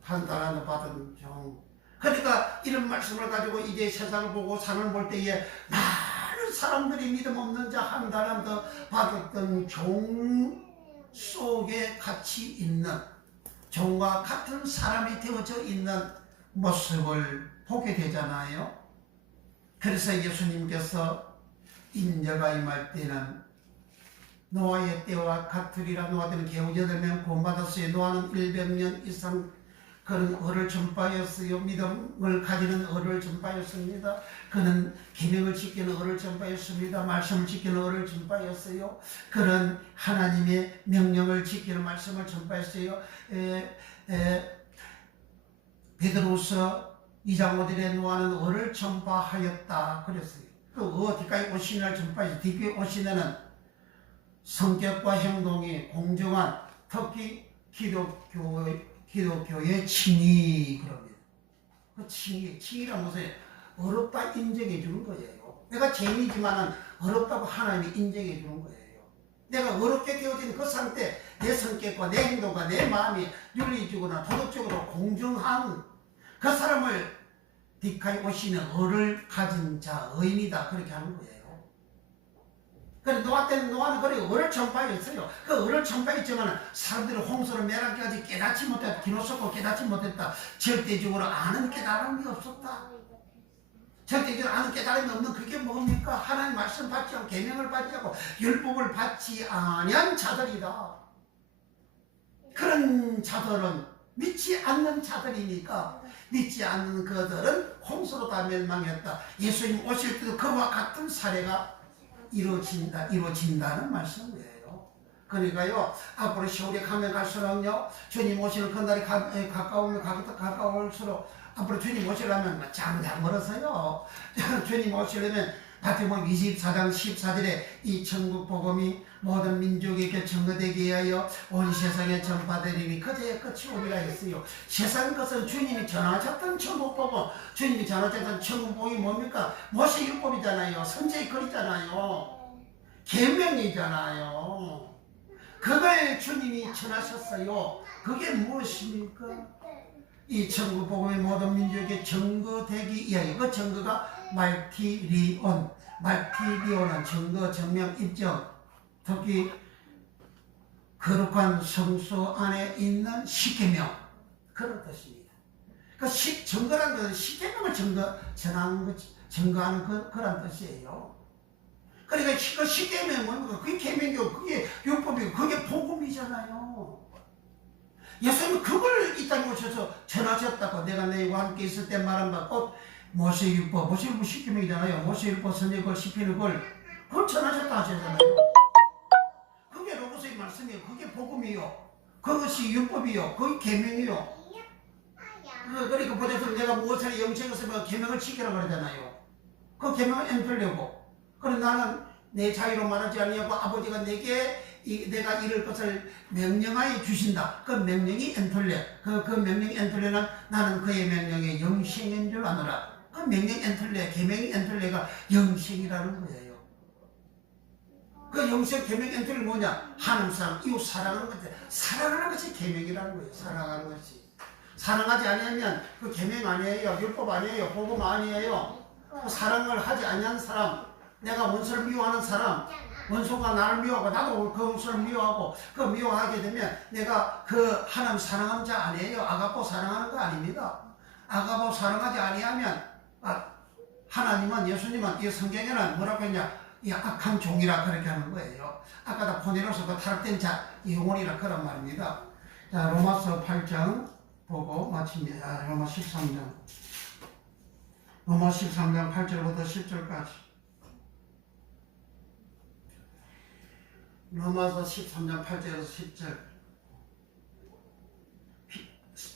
한 달란트 받은 종. 그러니까 이런 말씀을 가지고 이제 세상을 보고 산을 볼 때에 많은 사람들이 믿음 없는 자 한 달란트 받았던 종 속에 같이 있는, 종과 같은 사람이 되어져 있는 모습을 보게 되잖아요. 그래서 예수님께서 인자가 임할 때는 노아의 때와 같으리라. 노아 때는 겨우 8명 구원받았어요. 노아는 100년 이상 그런 의를 전파하였어요. 믿음을 가지는 의를 전파하였습니다. 그는 계명을 지키는 의를 전파하였습니다. 말씀을 지키는 의를 전파하였어요. 그런 하나님의 명령을 지키는 말씀을 전파했어요. 베드로서 2장 5절에 노아는 의를 전파하였다 그랬어요. 그 어디까지 오신을 전파했어요. 뒤에 오신에는 성격과 행동이 공정한, 특히 기독교의 칭의 그럽니다. 그 칭의란 무슨 어렵다 인정해 주는 거예요. 내가 죄인이지만은 어렵다고 하나님이 인정해 주는 거예요. 내가 어렵게 되어진 그 상태, 내 성격과 내 행동과 내 마음이 윤리적으로나 도덕적으로 공정한 그 사람을 뒷가에 오시는 의를 가진 자의인이다 그렇게 하는 거예요. 그래 노아는 그래 의를 전파했어요. 그 의를 전파했지만 사람들이 홍수를 매랑까지 깨닫지 못했다. 기노스고 깨닫지 못했다. 절대적으로 아는 깨달음이 없었다. 절대적으로 아는 깨달음이 없는 그게 뭡니까? 하나님 말씀 받지 않고 계명을 받지 않고 율법을 받지 아니한 자들이다. 그런 자들은 믿지 않는 자들이니까 믿지 않는 그들은 홍수로 다 멸망했다. 예수님 오실 때도 그와 같은 사례가 이루어진다는 말씀이에요. 그러니까요, 앞으로 세월이 가면 갈수록요, 주님 오시는 그날이 가까울수록 앞으로 주님 오시려면 참 멀어서요. 주님 오시려면 마태복음 24장 14절에 이 천국 복음이 모든 민족에게 전거되게 하여 온 세상에 전파되리니 그제야 끝이 오리라 했어요. 세상 것은 주님이 전하셨던 천국 복음, 주님이 전하셨던 천국 복음이 뭡니까? 모세율법이잖아요. 선지의 글이잖아요. 계명이잖아요. 그걸 주님이 전하셨어요. 그게 무엇입니까? 이 천국 복음의 모든 민족에게 전거되기 위하여, 그 전거가 말티리온은 증거, 증명, 입증, 특히 거룩한 성소 안에 있는 십계명 그런 뜻입니다. 그 증거라는 것은 십계명을 증거하는 그런 뜻이에요. 그러니까 그 십계명은 그게 계명이고 그게 율법이고 그게 복음이잖아요. 예수님은 그걸 이 땅에 오셔서 전하셨다고. 내가 너희와 함께 있을 때 말한 바 곧 모세율법 십계명이잖아요. 모세율법 선지글 시편을 그걸 전하셨다 하셨잖아요. 그게 로고스의 말씀이에요. 그게 복음이요. 그것이 율법이요. 그게 계명이요. 그러니까 보셔서 내가 무엇을 영생에서 뭐 계명을 지키라 그러잖아요. 그 계명을 엔틀려고. 그럼 나는 내 자유로 말하지 아니하고 아버지가 내게 내가 이럴 것을 명령하여 주신다. 그 명령이 엔틀레. 그 명령이 엔틀레는 나는 그의 명령에 영생인 줄 아노라. 그 명령 엔틀레, 계명이 엔틀레가 영생이라는 거예요. 그 영생 계명 엔틀레 뭐냐? 하나님 사랑, 이웃 사랑하는 것. 사랑하는 것이 계명이라는 거예요. 사랑하는 것이. 사랑하지 아니하면 그 계명 아니에요. 율법 아니에요. 복음 아니에요. 사랑을 하지 아니한 사람, 내가 원수를 미워하는 사람, 원수가 나를 미워하고 나도 그 원수를 미워하고 그 미워하게 되면 내가 그 하나님 사랑하는 자 아니에요. 아가포 사랑하는 거 아닙니다. 아가포 사랑하지 아니하면 하나님은, 예수님은 이 성경에는 뭐라고 했냐? 이 악한 종이라 그렇게 하는 거예요. 아까 다 포네로서 그 타락된 자 영혼이라 그런 말입니다. 자, 로마서 8장 보고 마칩니다. 로마 13장. 로마 13장 8절부터 10절까지. 로마서 13장 8절에서 10절.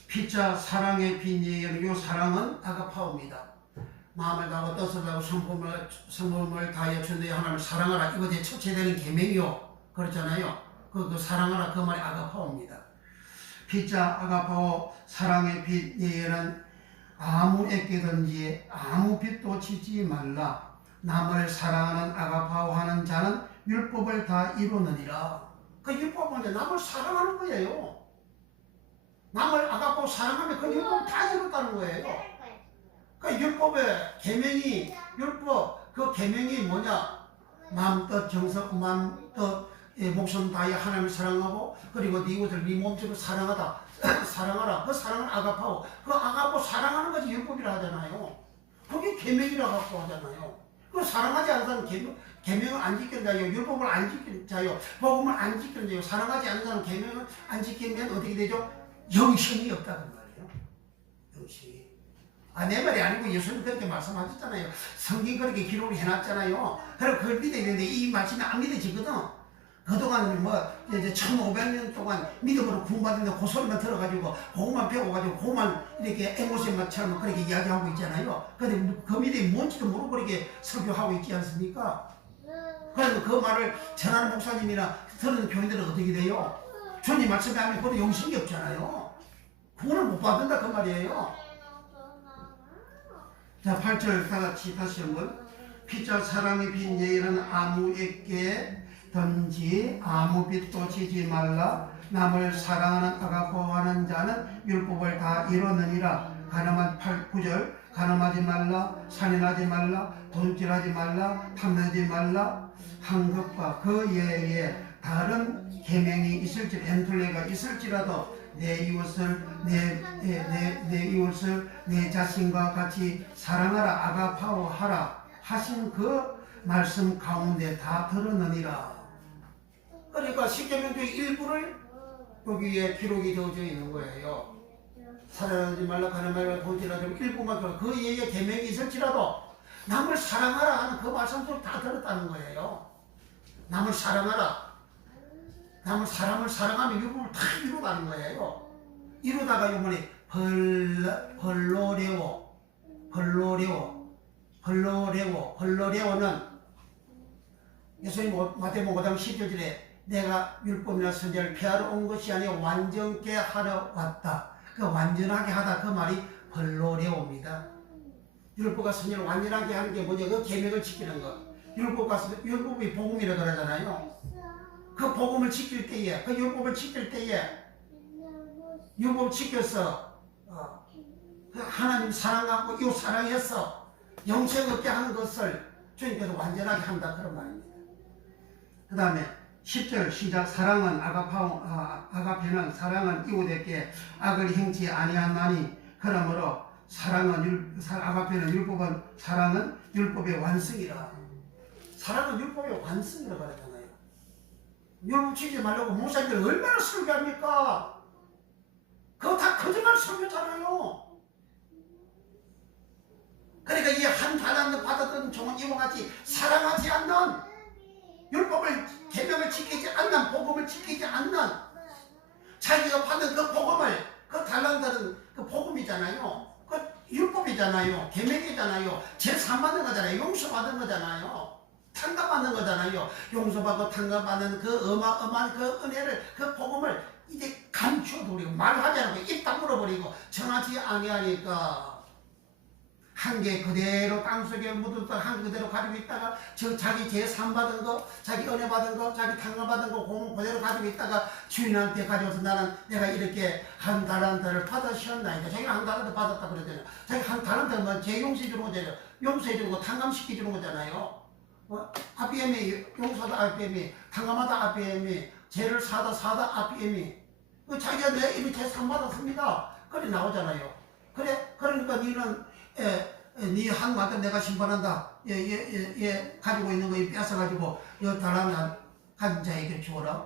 피자 사랑의 빈예는 이 사랑은 아가파오입니다. 마음을 다하고 뜻을 다하고 성품을 다하여 주내 하나님을 사랑하라. 이거 제 첫째되는 계명이요. 그렇잖아요. 그 사랑하라 그 말이 아가파오입니다. 피자 아가파오 사랑의 빈예는 아무 애끼든지 아무 빚도 지지 말라. 남을 사랑하는 아가파오 하는 자는 율법을 다 이루느니라. 그 율법은 남을 사랑하는 거예요. 남을 아가파오 사랑하면 그 율법 다 이뤘다는 거예요. 그 율법의 계명이, 율법 그 계명이 뭐냐? 마음뜻 정석 마음뜻 목숨 다해 하나님을 사랑하고, 그리고 네 이웃을 네 몸처럼 사랑하다. 사랑하라. 그 사랑은 아가파오. 그 아가파오 사랑하는 것이 율법이라 하잖아요. 그게 계명이라 갖고 하잖아요. 그 사랑하지 않는 사람은 계명을 안 지키는 자요, 율법을 안 지키는 자요, 복음을 안 지키는 자요. 사랑하지 않는 사람은 계명을 안 지키면 어떻게 되죠? 영생이 없다는 말이에요. 영생이. 내 말이 아니고 예수님 그렇게 말씀하셨잖아요. 성경 그렇게 기록을 해놨잖아요. 그럼 그걸 믿어야 되는데 이 말씀이 안 믿어지거든. 그동안 이제 1500년 동안 믿음으로 구원받는데 그 소리만 들어가지고 그것만 배워가지고 그것만 이렇게 앵무새만처럼 그렇게 이야기하고 있잖아요. 근데 그 믿음이 뭔지도 모르고 그렇게 설교하고 있지 않습니까? 그래서 그 말을 전하는 목사님이나 들은 교인들은 어떻게 돼요? 주님 말씀에 하면 그건 영생이 없잖아요. 구원을 못 받는다 그 말이에요. 자, 8절 다같이 다시 한번. 피자 사랑의 빈 예의는 아무에게 든지 아무 빚도 지지 말라. 남을 사랑하는 아가포하는 자는 율법을 다 이루느니라. 가늠한 9절. 가늠하지 말라, 살인하지 말라, 돈질하지 말라, 탐내지 말라. 한 것과 그 예에 다른 계명이 있을지, 엔틀레가 있을지라도 내 이웃을 내 자신과 같이 사랑하라, 아가파오 하라 하신 그 말씀 가운데 다 들었느니라. 그러니까 십계명 중에 일부를 여기에 기록이 되어져 있는 거예요. 사랑하지 말라, 가늠하지 말라, 돈질하지 말라, 일부만 들어. 그 예에 계명이 있을지라도 남을 사랑하라 하는 그 말씀도 다 들었다는 거예요. 남을 사랑하라. 남을 사람을 사랑하면 율법을 다 이루다는 거예요. 이루다가 이번에 벌로레오는 예수님 마태복음 5장 12절에 내가 율법이나 선지자를 폐하러 온 것이 아니라 완전케 하러 왔다. 그 완전하게 하다 그 말이 벌로레오입니다. 율법과 선지자를 완전하게 하는 게 뭐냐? 그 계명을 지키는 것. 율법이 복음이라 그러잖아요. 그 복음을 지킬 때에, 그 율법을 지킬 때에, 율법 지켜서 하나님 사랑하고 이웃 사랑해서 영생 얻게 하는 것을 주님께서 완전하게 한다 그런 말입니다. 그 다음에 10절 시작. 사랑은 아가페는 사랑은 이웃에게 악을 행치 아니하나니 그러므로 아가페는 율법은 사랑은 율법의 완성이라. 사랑은 율법의 완성이라고 그랬잖아요. 율법 지키지 말라고 목사님들 얼마나 설교합니까? 그거 다 거짓말 설교잖아요. 그러니까 이 한 달란트 받았던 종은 이와 같이 사랑하지 않는, 율법을 계명을 지키지 않는, 복음을 지키지 않는, 자기가 받은 그 복음을, 그 달란트는 그 복음이잖아요. 계명이잖아요. 계명이잖아요. 제3 받는 거잖아요. 용서받은 거잖아요. 탕감받는 거잖아요. 용서받고 탕감받는 그 어마어마한 그 은혜를, 그 복음을 이제 감춰버리고 말하지 않고 입 다물어버리고 전하지 아니하니까 한계 그대로 땅속에 묻었다 한 그대로 가지고 있다가 자기 제3 받은 거, 자기 은혜 받은 거, 자기 탕감 받은 거 공은 그대로 가지고 있다가 주인한테 가져와서 나는 내가 이렇게 한 달란트를 받으셨나이까. 자기가 한 달란트 받았다 그러잖아요. 자기 한 달란트면 재용서해 주는 거잖아요. 용서해 주는 거, 탕감시켜 주는 거잖아요. RPM이 용서다 RPM이, 탕감하다 RPM이, 죄를 사다 RPM이. 자기가 내 이미 제3 받았습니다. 그래 나오잖아요. 그래, 그러니까 니는 네 한 마디 내가 심판한다. 얘 가지고 있는 거 뺏어가지고 여 달란트 가진 자에게 주어라.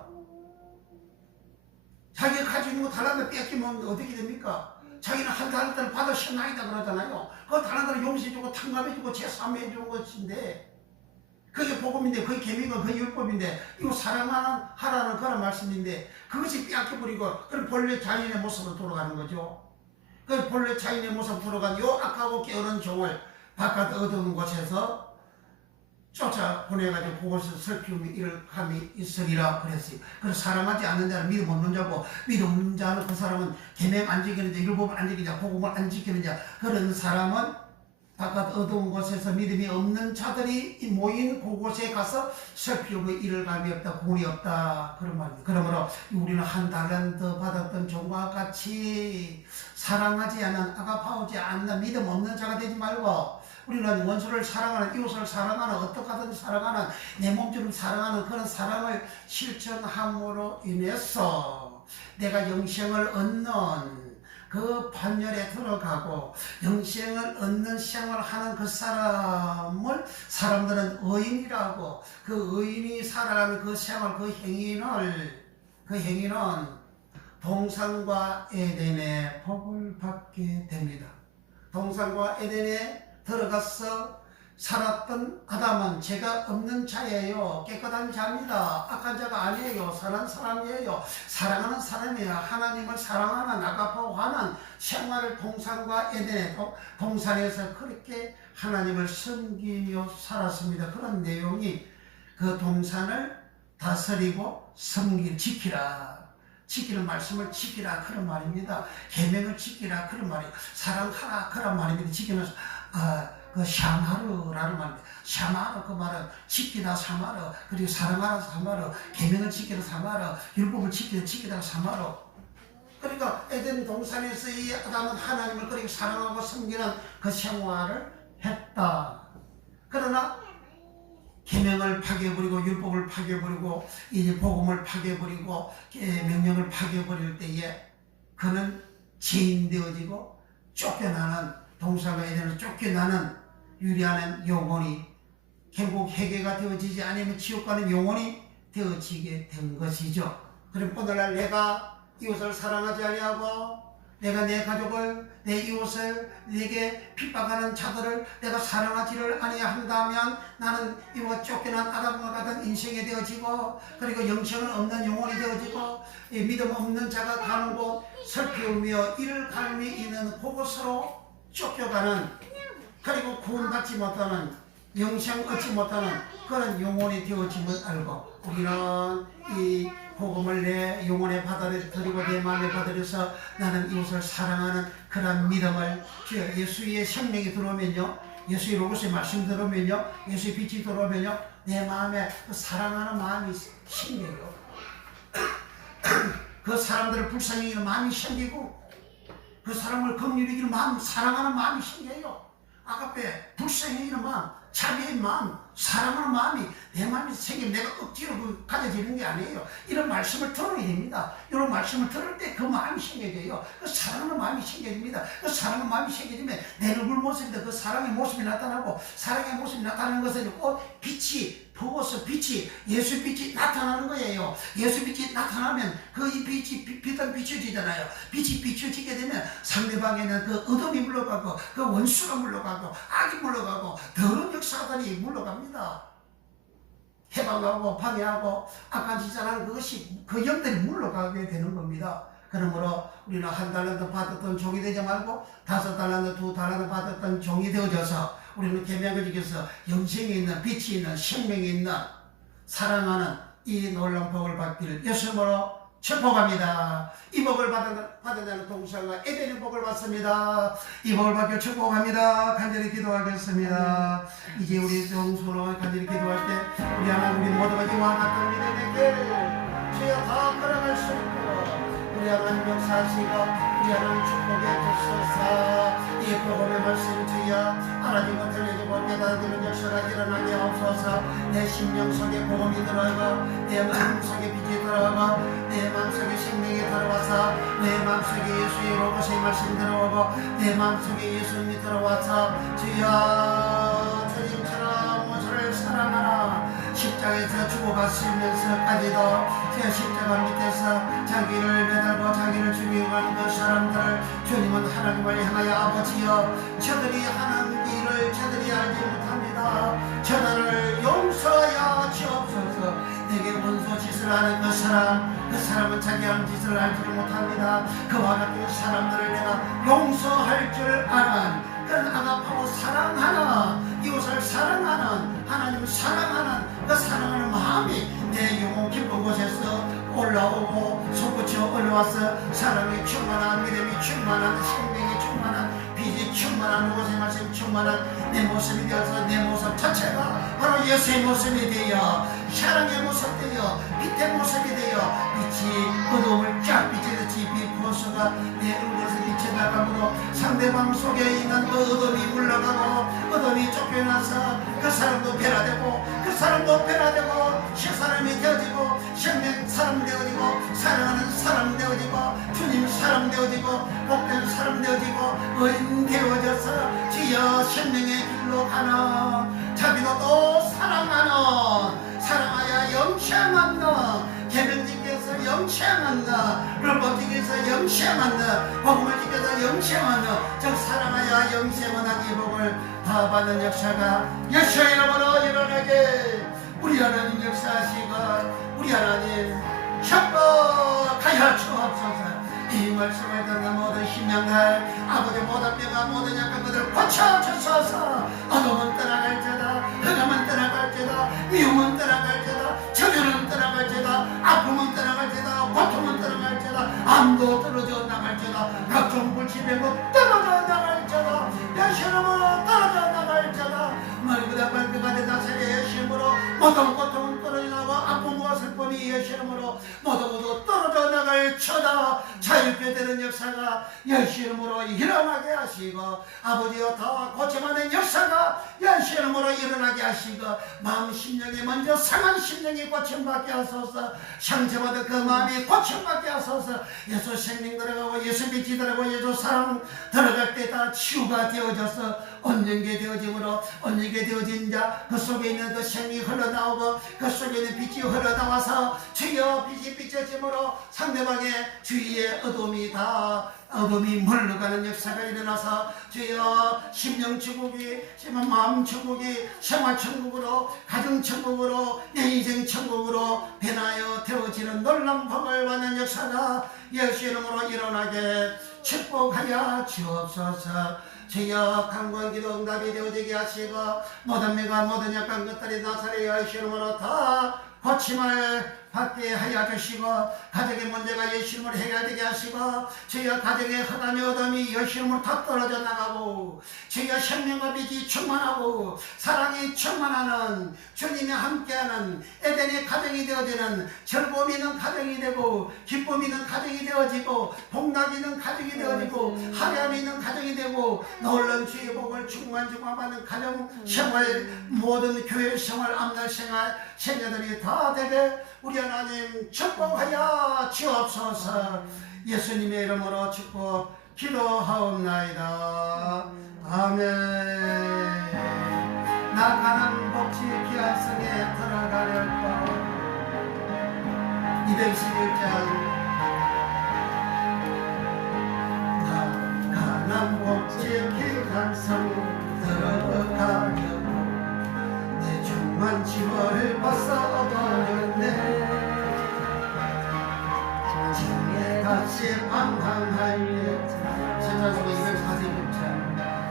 자기가 가지고 있는 거 달란트 뺏기면 어떻게 됩니까? 자기는 한 달란트를 받으셨나이다 그러잖아요. 그 달란트를 용서해주고 탕감해주고 제3해주는 것인데 그게 복음인데, 그게 계명이고 그게 율법인데, 이거 사랑하라는 그런 말씀인데 그것이 빼앗겨버리고 그럼 본래 자인의 모습으로 돌아가는 거죠. 그 본래 자인의 모습으로 돌아간 요 악하고 게으른 종을 바깥 어두운 곳에서 쫓아 보내가지고 그곳에서 슬픔이 이를 감이 있으리라 그랬어요. 그래서 사랑하지 않는 자는 믿음 없는 자고, 믿음 없는 자는 그 사람은 계명 안 지키는 자, 율법을 안 지키는 자, 복음을 안 지키는 자, 그런 사람은 바깥 어두운 곳에서 믿음이 없는 자들이 모인 그곳에 가서 슬픔의 이를 감이 없다, 구원이 없다, 그런 말입니다. 그러므로 우리는 한 달란트 받았던 종과 같이 사랑하지 않는, 아가파오지 않는 믿음 없는 자가 되지 말고, 우리는 원수를 사랑하는, 이웃을 사랑하는, 어떻게든 사랑하는, 내 몸처럼 사랑하는 그런 사랑을 실천함으로 인해서 내가 영생을 얻는 그 반열에 들어가고 영생을 얻는 생활하는 그 사람을 사람들은 의인이라고, 그 의인이 살아가는 그 생활, 그 행위는 동산과 에덴의 복을 받게 됩니다. 동산과 에덴에 들어가서 살았던 아담은 죄가 없는 자예요. 깨끗한 자입니다. 악한 자가 아니에요. 선한 사람이에요. 사랑하는 사람이에요. 하나님을 사랑하는, 아가파오하는 생활을 동산과 에덴에, 동산에서 그렇게 하나님을 섬기며 살았습니다. 그런 내용이 그 동산을 다스리고 지키라. 지키는 말씀을 지키라 그런 말입니다. 계명을 지키라 그런 말이에요. 사랑하라 그런 말입니다. 지키는 그 샤마르라는 말입니다. 샤마르 그 말은 지키다 사마르, 그리고 사랑하라 사마르, 계명을 지키다 사마르, 율법을 지키다 사마르. 그러니까 에덴 동산에서 이 아담은 하나님을 그렇게 사랑하고 섬기는 그 생활을 했다. 그러나 계명을 파괴버리고 율법을 파괴버리고 이제 복음을 파괴버리고 명령을 파괴버릴 때에 그는 죄인 되어지고 쫓겨나는, 동산과 에덴을 쫓겨나는 유리하는 영혼이 결국 해계가 되어지지 않으면 지옥 가는 영혼이 되어지게 된 것이죠. 그럼 오늘날 내가 이웃을 사랑하지 아니하고 내가 내 가족을, 내 이웃을, 내게 핍박하는 자들을 내가 사랑하지를 아니한다면 나는 이와 쫓겨난 아담과 같은 인생이 되어지고, 그리고 영생을 없는 영혼이 되어지고, 믿음 없는 자가 가는 곳, 슬피우며 이를 갈미 있는 그곳으로 쫓겨가는, 그리고 구원받지 못하는, 영생 얻지 못하는 그런 영혼이 되어짐을 알고, 우리는 이 복음을 내 영혼의 바다를 드리고 내 마음의 바다에서 나는 이웃을 사랑하는 그런 믿음을, 예수의 생명이 들어오면요, 예수의 로고스의 말씀 들어오면요, 예수의 빛이 들어오면요, 내 마음에 그 사랑하는 마음이 생겨요. 그 사람들을 불쌍히 여기는 마음이 생기고, 그 사람을 긍휼히 여기는 마음, 사랑하는 마음이 생겨요. 아가페, 불쌍히 여기는 마음, 자비의 마음, 사랑하는 마음이 내 마음이 생기면 내가 억지로 가져지는 게 아니에요. 이런 말씀을 들어야 됩니다. 이런 말씀을 들을 때 그 마음이 생겨져요. 그 사랑하는 마음이 생겨집니다. 그 사랑하는 마음이 생겨지면 내 얼굴 모습인데 그 사랑의 모습이 나타나고, 사랑의 모습이 나타나는 것은 꼭 빛이, 부어서 빛이, 예수 빛이 나타나는 거예요. 예수 빛이 나타나면 그 이 빛이 빛은 비춰지잖아요. 빛이 비춰지게 되면 상대방에는 그 어둠이 물러가고, 그 원수가 물러가고, 악이 물러가고, 더러운 역사들이 물러갑니다. 해방하고 방해하고 악한 짓을 하는 그것이, 그 영들이 물러가게 되는 겁니다. 그러므로 우리는 한 달란트 받았던 종이 되지 말고 5달란트, 2달란트 받았던 종이 되어져서 우리는 계명을 지켜서 영생이 있는 빛이 있는 생명이 있는 사랑하는 이 놀라운 복을 받기를 예수님으로 축복합니다. 이 복을 받아내는 동생과 에덴의 복을 받습니다. 이 복을 받기를 축복합니다. 간절히 기도하겠습니다. 이제 우리 동서로 간절히 기도할 때 우리 하나님 우리 모두가 이와 같은 믿음에게 주여 다 걸어갈 수 있고 우리 하나님 역사하시고 우리 하나님 축복해 주소서. 이 복음의 말씀 주여 알아지고 들려지고 깨닫는 역사가 일어나게 없어서 내 심령 속에 복음이 들어가고 내 마음 속에 빛이 들어가고 내 마음 속에 생명이 들어와서 내 마음 속에 예수의 로고스의 말씀이 들어오고 내 마음 속에 예수님이 들어와서 주여 주님처럼 모세를 사랑하라. 십자가에서 죽어갔으면서까지도 제 십자가 밑에서 자기를 매달고 자기를 죽이고하는 그 사람들을 주님은 하나님을 향하여 아버지여 저들이 하는 일을 저들이 알지 못합니다. 저들을 용서하여 주옵소서. 내게 원수 짓을 하는 그 사람은 자기 하는 짓을 알지를 못합니다. 그와 같은 사람들을 내가 용서할 줄 아는 그런 아가파고 사랑하는 이웃을 사랑하는 하나님을 사랑하는 그 사랑하는 마음이 내 영혼 깊은 곳에서 올라오고 솟구쳐 올라와서 사랑이 충만한 믿음이 충만한 생명이 충만한 빛이 충만한 곳에 말씀 충만한 내 모습이 되어서 내 모습 자체가 바로 예수의 모습이 되어 사랑의 모습 되어 빛의 모습이 되어 빛이 어두움을 쫙 비춰듯이 빛포수가 내 얼굴에서 빛이 나가므로 상대방 속에 있는 그 어둠이 물러가고 어둠이 쫓겨나서 그 사람도 변화되고 그 사람도 변화되고 신사람이 되어지고 생명 사람 되어지고 사랑하는 사람 되어지고 주님 사람 되어지고 복된 사람 되어지고 의인 되어져서 주여 생명의 길로 가는 자기도 또 사랑하여 영생하는 계명지켜서 영생하는 율법지켜서 영생하는 복음을 지켜서 영생하는 즉 사랑하여 영생하는 이 복을 다 받는 역사가 예수의 이름으로 일어나게 우리 하나님 역사하시고 우리 하나님 협복하여 주옵소서. 이 말씀을 듣는 모든 심령들 아버지 모든 병과 모든 약한 것들을 고쳐주소서. 어둠은 떠나갈지다 흑암은 떠나갈지다 미움은 떠나갈지다 저주는 떠나갈지다 아픔은 떠나갈지다 고통은 떠나갈지다 암도 떨어져 나갈지다 각종 불치병도 떨어져 나갈지다 예수님으로 떨어져 나갈지다 말그다 되다 세례 예수님으로 모든 고통은 떨어져 나고 아픔과 슬픔이 예수님으로 모두 떨어져 나갈지다. 자유케 되는 역사가 예수 이름으로 일어나게 하시고 아버지여 더 고침하는 역사가 예수 이름으로 일어나게 하시고 마음 심령이 먼저 상한 심령이 고침받게 하소서. 상처받은 그 마음이 고침받게 하소서. 예수 생명 들어가고 예수 빛이 들어가고 예수 사랑 들어갈 때 다 치유가 되어져서 언영게 되어짐으로 언영게 되어진 자 그 속에 있는 그 생이 흘러나오고 그 속에 있는 빛이 흘러나와서 주여 빛이 비춰짐으로 상대방의 주위의 어둠이 물러가는 역사가 일어나서 주여 심령 천국이 마음 천국이 생활 천국으로 가정 천국으로 내 인생 천국으로 변하여 되어지는 놀라운 복을 받는 역사가 예수 이름으로 일어나게 축복하여 주옵소서. 주여 간구한 기도 응답이 되어지게 하시고 모든 미가 모든 약한 것들이 나사렛 예수 이름으로 다 고침을 받게 하여 주시고 가정의 문제가 예수님을 해결되게 하시고 주여 가정의 허담이 어둠이 예수님으로 다 떨어져 나가고 주여 생명과 빛이 충만하고 사랑이 충만하는 주님이 함께하는 에덴의 가정이 되어지는 즐거움이 있는 가정이 되고 기쁨이 있는 가정이 되어지고 복락이 있는 가정이 되어지고 화려함이 있는 가정이 되고 놀라운 주의 복을 충만받는 가정 생활 모든 교회 생활 앞날 생활 생애들이 다 되게 우리 하나님 축복하여 주옵소서. 예수님의 이름으로 축복 기도하옵나이다. 아멘. 나가는 복지 귀한 성에 들어가려고 211장 나가는 복지 귀한 성 들어가려고 내 중만 집을 벗어버렸네. 다시 방황하리에 세상에서 246장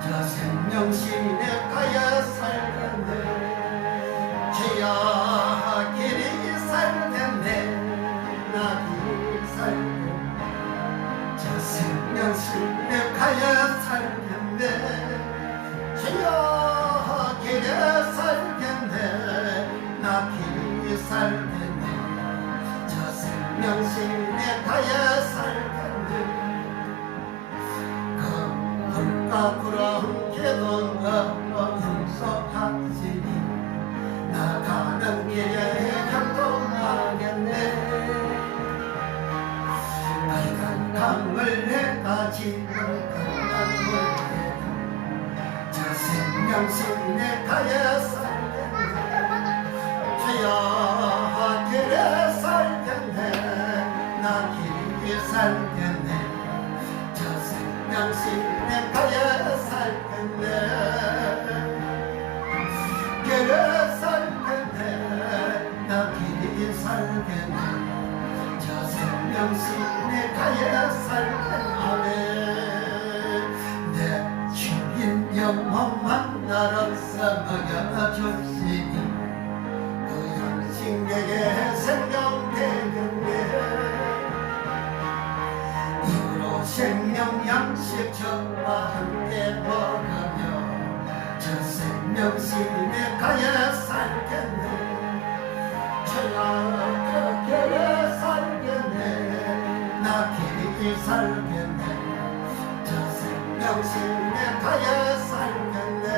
저 생명신에 가야 살겠네 주여 길이 살겠네 나 길이 살겠네 저 생명신에 가야 살겠네 주여 길이 살겠네 나 길이 살겠네 저 생명신에 가야 살겠네 그 불과 구름 개동과 용서하시니 나가는 길에 향동하겠네 빨간 강을 내가 지는 강을 저 생명신에 가야 살겠네 주여 길에 살겠네 나 길이 살겠네 저 생명신에 가야 살겠네 길에 살겠네 나 길이 살겠네 저 생명신에 가야 살겠네 내 주인 영혼만 나로서 먹여주시니 그 양식 내게 생명 되겠네 이후로 생명 양식 저와 함께 먹으며 저 생명신에 가야 살겠네 주여 길에 살겠네 나 길이 살겠네 저 생명신에 가야 살겠네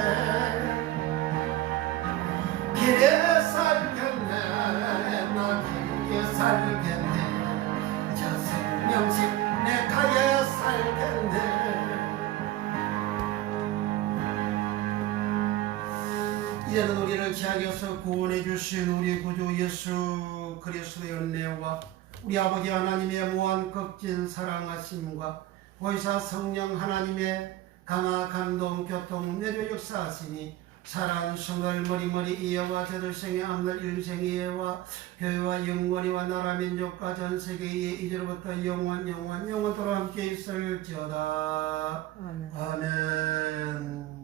길에 살겠네 나 길이 살겠네 저 생명신에 가야 살겠네 이제는 우리를 죄악에 서 구원해 주신 우리 구주 예수 그리스도의 은혜와 우리 아버지 하나님의 무한 극진 사랑하심과 보혜사 성령 하나님의 감화 감동 교통 내려 역사하시니 사랑 성을 머리머리 이해와 저들생의 앞날 일생의 이해와 교회와 영원히와 나라 민족과 전세계의 이제로부터 영원토록 함께 있을지어다. 아멘. 아멘.